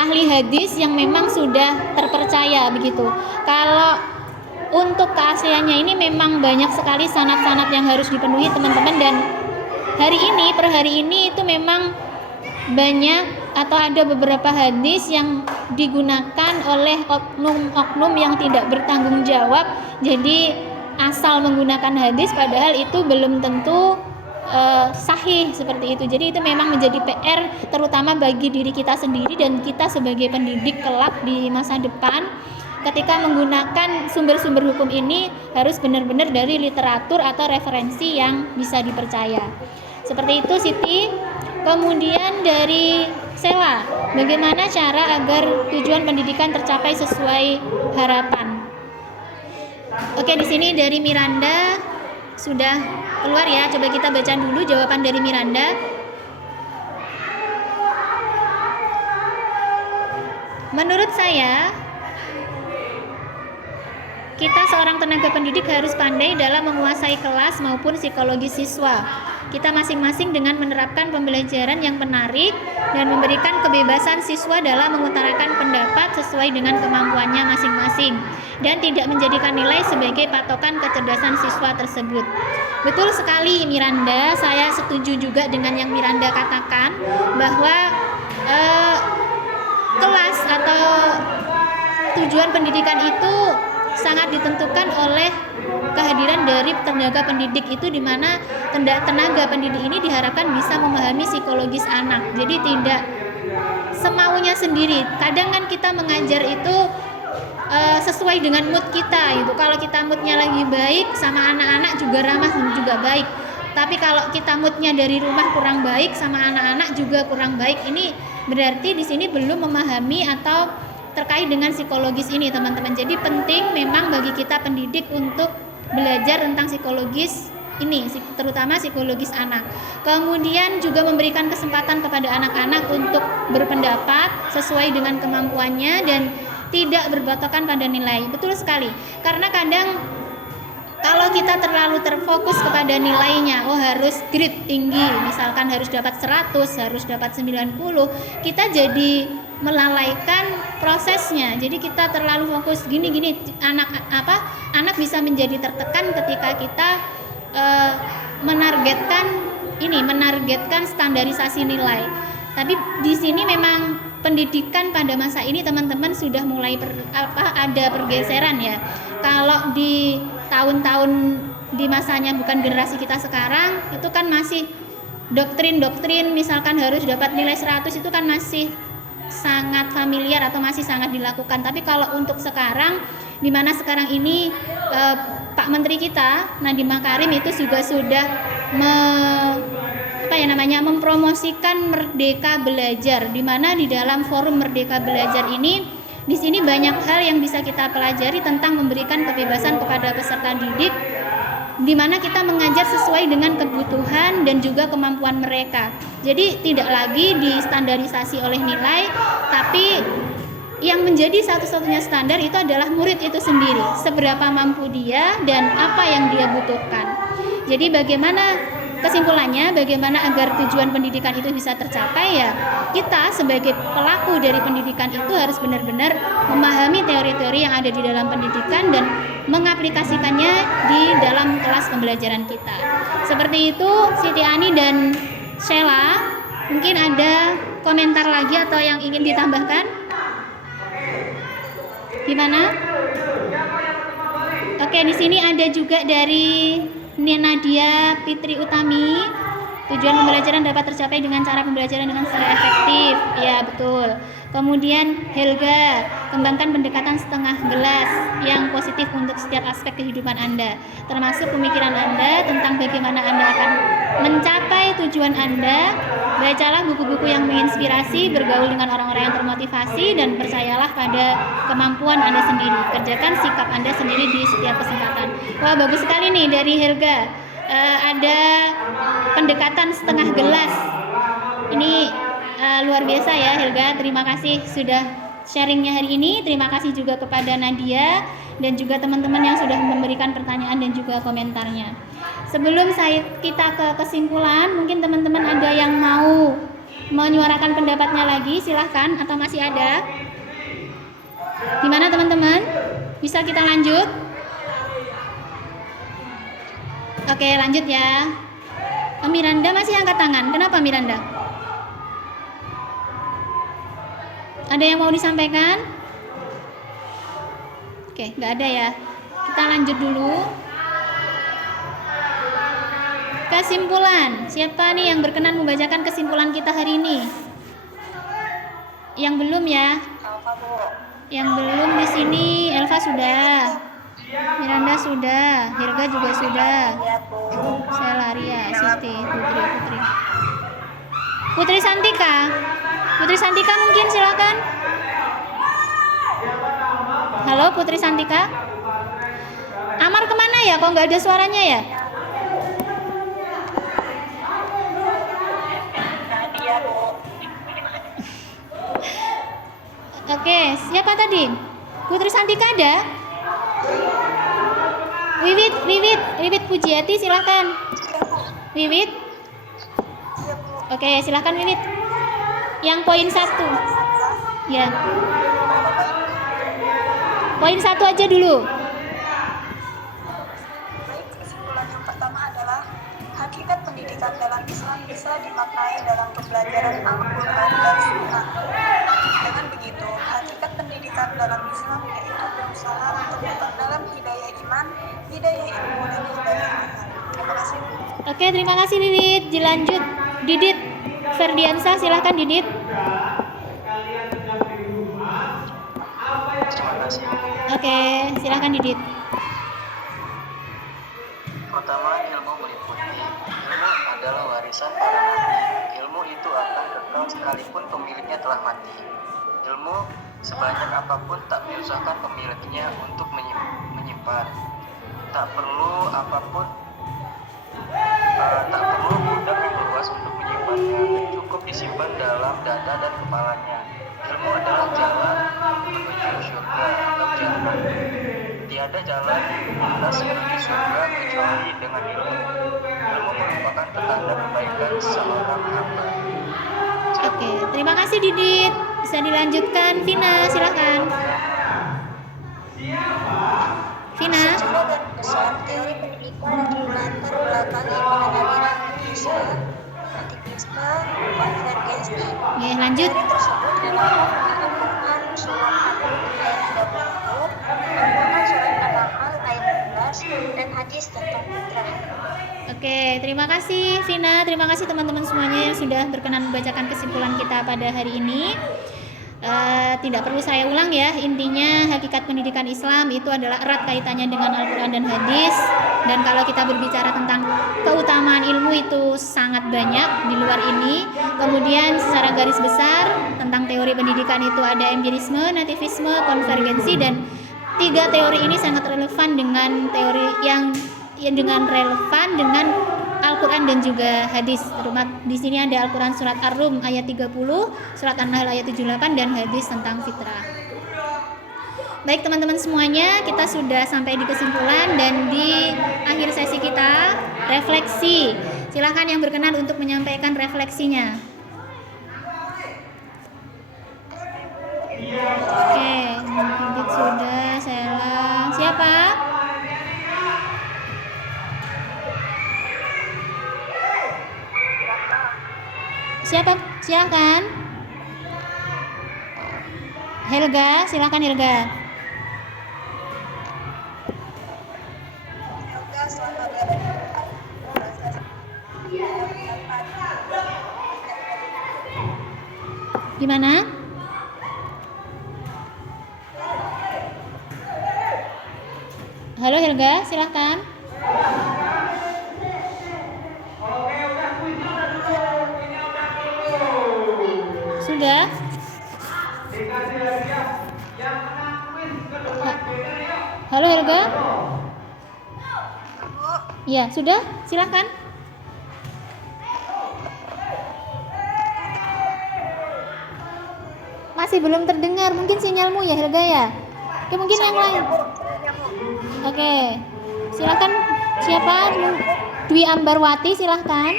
ahli hadis yang memang sudah terpercaya begitu. Kalau untuk keasliannya ini memang banyak sekali sanad-sanad yang harus dipenuhi, teman-teman, dan per hari ini itu memang banyak atau ada beberapa hadis yang digunakan oleh oknum-oknum yang tidak bertanggung jawab. Jadi asal menggunakan hadis padahal itu belum tentu sahih seperti itu. Jadi itu memang menjadi PR terutama bagi diri kita sendiri dan kita sebagai pendidik kelak di masa depan. Ketika menggunakan sumber-sumber hukum ini harus benar-benar dari literatur atau referensi yang bisa dipercaya. Seperti itu, Siti. Kemudian dari Sela, bagaimana cara agar tujuan pendidikan tercapai sesuai harapan? Oke, di sini dari Miranda sudah keluar ya. Coba kita baca dulu jawaban dari Miranda. Menurut saya, kita seorang tenaga pendidik harus pandai dalam menguasai kelas maupun psikologi siswa. Kita masing-masing dengan menerapkan pembelajaran yang menarik dan memberikan kebebasan siswa dalam mengutarakan pendapat sesuai dengan kemampuannya masing-masing dan tidak menjadikan nilai sebagai patokan kecerdasan siswa tersebut. Betul sekali Miranda, saya setuju juga dengan yang Miranda katakan bahwa kelas atau tujuan pendidikan itu sangat ditentukan oleh kehadiran dari tenaga pendidik itu, di mana tenaga pendidik ini diharapkan bisa memahami psikologis anak. Jadi tidak semaunya sendiri. Kadang kan kita mengajar itu sesuai dengan mood kita gitu. Kalau kita moodnya lagi baik sama anak-anak juga ramah juga baik. Tapi kalau kita moodnya dari rumah kurang baik sama anak-anak juga kurang baik, ini berarti di sini belum memahami atau terkait dengan psikologis ini, teman-teman. Jadi penting memang bagi kita pendidik untuk belajar tentang psikologis ini, terutama psikologis anak. Kemudian juga memberikan kesempatan kepada anak-anak untuk berpendapat sesuai dengan kemampuannya dan tidak berpatokan pada nilai. Betul sekali. Karena kadang kalau kita terlalu terfokus kepada nilainya, harus grade tinggi, misalkan harus dapat 100, harus dapat 90, kita jadi melalaikan prosesnya. Jadi kita terlalu fokus gini-gini, anak bisa menjadi tertekan ketika kita menargetkan standarisasi nilai. Tapi di sini memang pendidikan pada masa ini, teman-teman, sudah mulai ada pergeseran ya. Kalau di tahun-tahun di masanya bukan generasi kita sekarang, itu kan masih doktrin misalkan harus dapat nilai 100 itu kan masih sangat familiar atau masih sangat dilakukan. Tapi kalau untuk sekarang, di mana sekarang ini Pak Menteri kita Nadiem Makarim itu juga sudah mempromosikan Merdeka Belajar, di mana di dalam forum Merdeka Belajar ini, di sini banyak hal yang bisa kita pelajari tentang memberikan kebebasan kepada peserta didik, di mana kita mengajar sesuai dengan kebutuhan dan juga kemampuan mereka. Jadi tidak lagi distandarisasi oleh nilai, tapi yang menjadi satu-satunya standar itu adalah murid itu sendiri, seberapa mampu dia dan apa yang dia butuhkan. Jadi kesimpulannya, bagaimana agar tujuan pendidikan itu bisa tercapai, ya kita sebagai pelaku dari pendidikan itu harus benar-benar memahami teori-teori yang ada di dalam pendidikan dan mengaplikasikannya di dalam kelas pembelajaran kita. Seperti itu Siti Ani dan Sheila. Mungkin ada komentar lagi atau yang ingin ditambahkan? Gimana? Oke, di sini ada juga dari Nadia Fitri Utami. Tujuan pembelajaran dapat tercapai dengan cara pembelajaran dengan secara efektif. Ya, betul. Kemudian Helga, kembangkan pendekatan setengah gelas yang positif untuk setiap aspek kehidupan Anda, termasuk pemikiran Anda tentang bagaimana Anda akan mencapai tujuan Anda. Bacalah buku-buku yang menginspirasi, bergaul dengan orang-orang yang termotivasi, dan percayalah pada kemampuan Anda sendiri. Kerjakan sikap Anda sendiri di setiap kesempatan. Wah, bagus sekali nih dari Helga. Ada pendekatan setengah gelas. Ini luar biasa ya Helga. Terima kasih sudah sharingnya hari ini. Terima kasih juga kepada Nadia dan juga teman-teman yang sudah memberikan pertanyaan dan juga komentarnya. Sebelum kita ke kesimpulan, mungkin teman-teman ada yang mau menyuarakan pendapatnya lagi, silahkan, atau masih ada? Gimana teman-teman? Bisa kita lanjut? Oke, lanjut ya. Miranda masih angkat tangan. Kenapa Miranda? Ada yang mau disampaikan? Oke, nggak ada ya. Kita lanjut dulu. Kesimpulan. Siapa nih yang berkenan membacakan kesimpulan kita hari ini? Yang belum ya? Yang belum di sini. Elva sudah. Miranda sudah, Helga juga sudah. Selaria, Siti, Putri Santika. Putri Santika mungkin silakan. Halo Putri Santika. Amar kemana ya? Kok nggak ada suaranya ya? Oke, siapa tadi? Putri Santika ada? Wiwit Pujiati silakan. Wiwit. Oke, silakan Wiwit. Yang poin 1. Ya. Poin 1 aja dulu. Baik, kesimpulan yang pertama adalah hakikat pendidikan dalam Islam bisa dimaknai dalam pembelajaran Al-Quran dan Sunnah. Dengan begitu, hakikat pendidikan dalam Islam yaitu berusaha untuk memperdalam hidayah iman, hidayah ilmu, dan hidayah akal. Terima kasih. Oke, terima kasih Wiwit. Dilanjut Didit Ferdiansa, silahkan Didit. Terima kasih. Oke, silahkan Didit. Pertama, ilmu meliputi. Ilmu adalah warisan para nabi. Ilmu itu akan kekal sekalipun pemiliknya telah mati. Ilmu sebanyak apapun tak menyusahkan pemiliknya untuk menyimpan. Tak perlu gudang yang luas untuk menyimpannya. Cukup disimpan dalam dada dan kepalanya. Ilmu adalah jalan menuju surga atau jannah. Tiada jalan pintas menuju surga kecuali dengan ilmu. Ilmu merupakan petanda kebaikan seorang hamba. Oke, terima kasih Didit. Bisa dilanjutkan Vina, silakan. Vina. Secara dan besar, teori pendidikan melatar belakangi mengenai relativisme, konvergensi. Oke, lanjut. Teori tersebut dilakukan di Al-Quran Surat An-Nur ayat 30, Al-Quran Surat Al-An'am ayat 11, dan hadis tentang fitrah. Oke, terima kasih Vina. Terima kasih teman-teman semuanya yang sudah berkenan membacakan kesimpulan kita pada hari ini. Tidak perlu saya ulang ya, intinya hakikat pendidikan Islam itu adalah erat kaitannya dengan Al-Quran dan hadis. Dan kalau kita berbicara tentang keutamaan ilmu itu sangat banyak di luar ini. Kemudian secara garis besar tentang teori pendidikan itu ada empirisme, nativisme, konvergensi, dan 3 teori ini sangat relevan dengan teori yang relevan dengan Al-Quran dan juga hadis. Di sini ada Al-Quran surat Ar-Rum ayat 30, surat An-Nahl ayat 78, dan hadis tentang fitrah. Baik teman-teman semuanya, kita sudah sampai di kesimpulan dan di akhir sesi kita, refleksi. Silahkan yang berkenan untuk menyampaikan refleksinya. Oke, Didit sudah, Sela. Siapa? Siapa? Silakan. Helga, silakan Helga. Gimana? Halo Helga, silahkan. Sudah? Halo Helga? Ya, sudah? Silahkan. Masih belum terdengar, mungkin sinyalmu ya Helga ya? Oke, mungkin yang lain. Oke, silahkan. Siapa? Dwi Ambarwati, silahkan.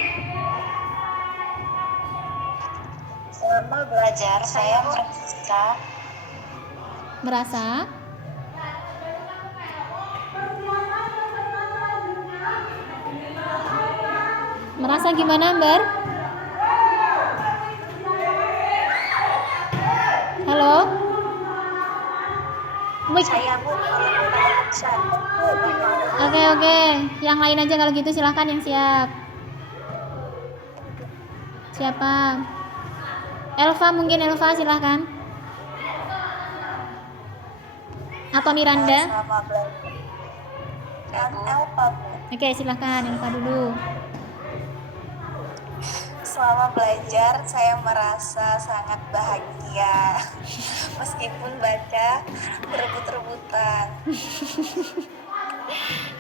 Selama belajar saya Merasa? Merasa gimana, Ambar? Halo? Mic. Oke. Yang lain aja kalau gitu, silahkan yang siap. Siapa? Elva, mungkin Elva, silahkan. Atau Miranda? Oke, silahkan Elva dulu. Selama belajar saya merasa sangat bahagia meskipun baca berebut-rebutan.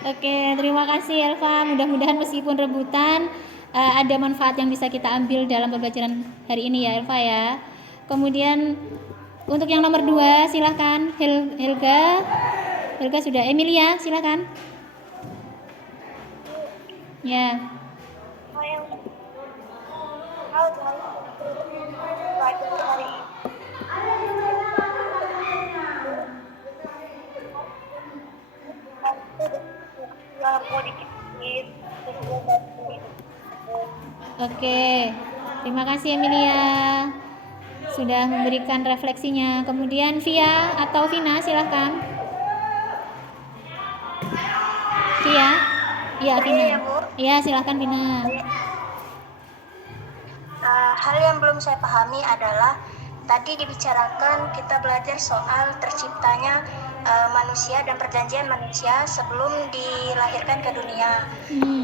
Oke, terima kasih Elva. Mudah-mudahan meskipun rebutan ada manfaat yang bisa kita ambil dalam pembelajaran hari ini ya Elva ya. Kemudian untuk yang nomor 2 silahkan Helga. Helga sudah. Emilia silahkan. Ya. Oke, terima kasih Emilia sudah memberikan refleksinya. Kemudian Via atau Vina silahkan. Via? Iya Vina. Iya silahkan Vina. Hal yang belum saya pahami adalah tadi dibicarakan kita belajar soal terciptanya manusia dan perjanjian manusia sebelum dilahirkan ke dunia.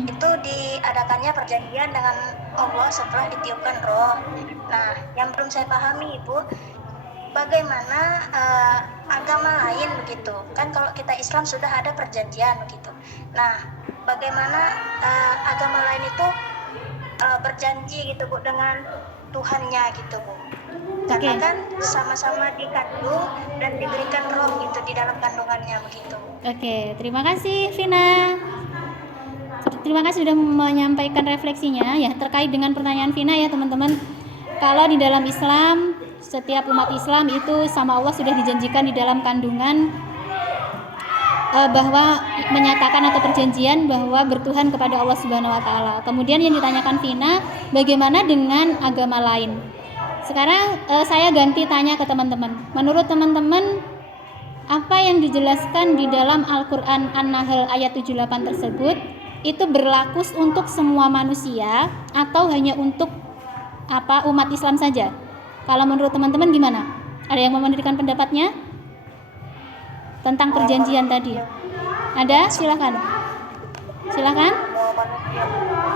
Itu diadakannya perjanjian dengan Allah setelah ditiupkan roh. Nah, yang belum saya pahami Ibu, bagaimana agama lain begitu? Kan kalau kita Islam sudah ada perjanjian begitu. Nah, bagaimana agama lain itu berjanji gitu Bu dengan Tuhannya gitu Bu. Karena kan sama-sama dikandung dan diberikan roh gitu di dalam kandungannya begitu. Oke, terima kasih Vina. Terima kasih sudah menyampaikan refleksinya ya terkait dengan pertanyaan Vina ya teman-teman. Kalau di dalam Islam, setiap umat Islam itu sama Allah sudah dijanjikan di dalam kandungan bahwa menyatakan atau perjanjian bahwa bertuhan kepada Allah Subhanahu wa taala. Kemudian yang ditanyakan Vina, bagaimana dengan agama lain? Sekarang saya ganti tanya ke teman-teman. Menurut teman-teman, apa yang dijelaskan di dalam Al-Qur'an An-Nahl ayat 78 tersebut itu berlaku untuk semua manusia atau hanya untuk umat Islam saja? Kalau menurut teman-teman gimana? Ada yang mau memberikan pendapatnya tentang perjanjian tadi? Ada? Silakan.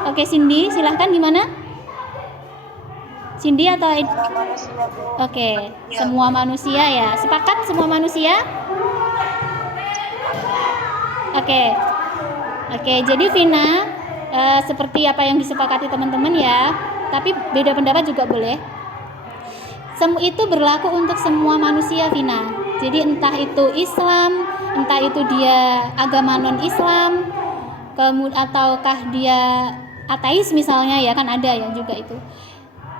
Oke, Cindy, silakan gimana? Cindy atau Oke, semua manusia ya. Sepakat semua manusia? Oke, jadi Vina seperti apa yang disepakati teman-teman ya. Tapi beda pendapat juga boleh. Itu berlaku untuk semua manusia Vina. Jadi entah itu Islam, entah itu dia agama non-Islam, ataukah dia ateis misalnya ya kan ada ya juga itu.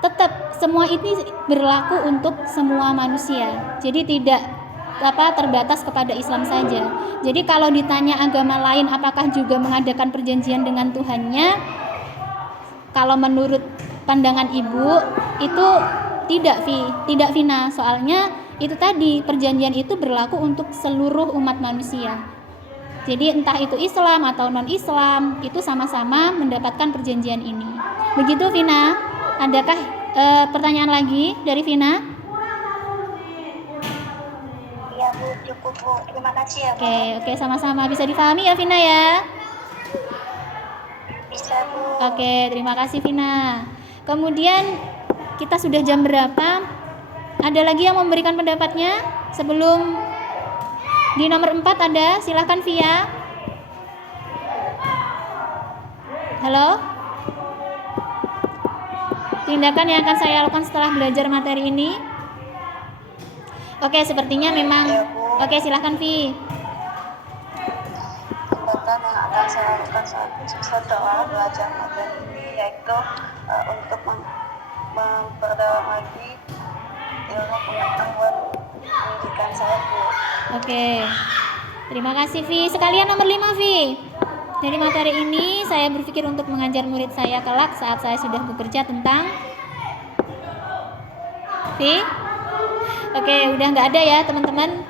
Tetap semua ini berlaku untuk semua manusia. Jadi tidak terbatas kepada Islam saja. Jadi kalau ditanya agama lain apakah juga mengadakan perjanjian dengan Tuhannya? Kalau menurut pandangan Ibu itu tidak Vina. Soalnya itu tadi perjanjian itu berlaku untuk seluruh umat manusia. Jadi entah itu Islam atau non-Islam, itu sama-sama mendapatkan perjanjian ini. Begitu Vina. Adakah pertanyaan lagi dari Vina? Iya Bu, cukup Bu. Terima kasih ya Bu. Oke, sama-sama. Bisa dipahami ya Vina ya? Bisa Bu. Oke, terima kasih Vina. Kemudian kita sudah jam berapa? Ada lagi yang memberikan pendapatnya sebelum di nomor 4 ada? Silahkan Via. Halo? Tindakan yang akan saya lakukan setelah belajar materi ini? Oke, sepertinya memang. Oke, silahkan Vi. Tindakan yang akan saya lakukan setelah belajar materi ini yaitu untuk memperdalam lagi ilmu pengetahuan pendidikan saya Bu. Oke. Terima kasih Vi. Sekalian nomor 5 Vi. Dari materi ini saya berpikir untuk mengajar murid saya kelak saat saya sudah bekerja tentang Vi. Oke, udah nggak ada ya teman-teman.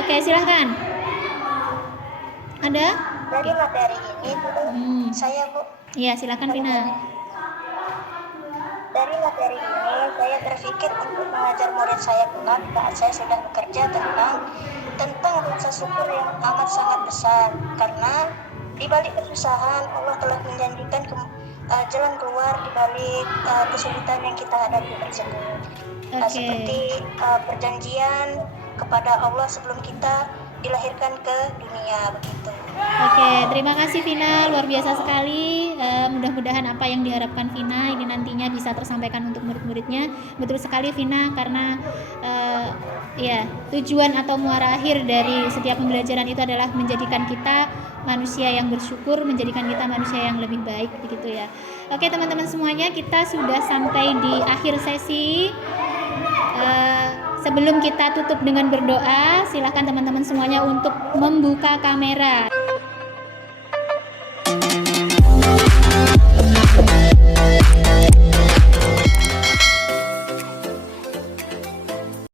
Oke, silahkan. Ada? Dari materi ini saya Bu. Iya, silahkan Vina. Dari materi ini saya berpikir untuk mengajar murid saya kelak saat saya sudah bekerja tentang rasa syukur yang amat sangat besar, karena di balik kesusahan Allah telah menjanjikan jalan keluar di balik kesulitan yang kita hadapi tersebut. Seperti perjanjian kepada Allah sebelum kita dilahirkan ke dunia begitu. Oke, terima kasih Vina, luar biasa sekali. Mudah-mudahan apa yang diharapkan Vina ini nantinya bisa tersampaikan untuk murid-muridnya. Betul sekali Vina, karena ya tujuan atau muara akhir dari setiap pembelajaran itu adalah menjadikan kita manusia yang bersyukur, menjadikan kita manusia yang lebih baik begitu ya. Oke teman-teman semuanya, kita sudah sampai di akhir sesi. Sebelum kita tutup dengan berdoa, silakan teman-teman semuanya untuk membuka kamera.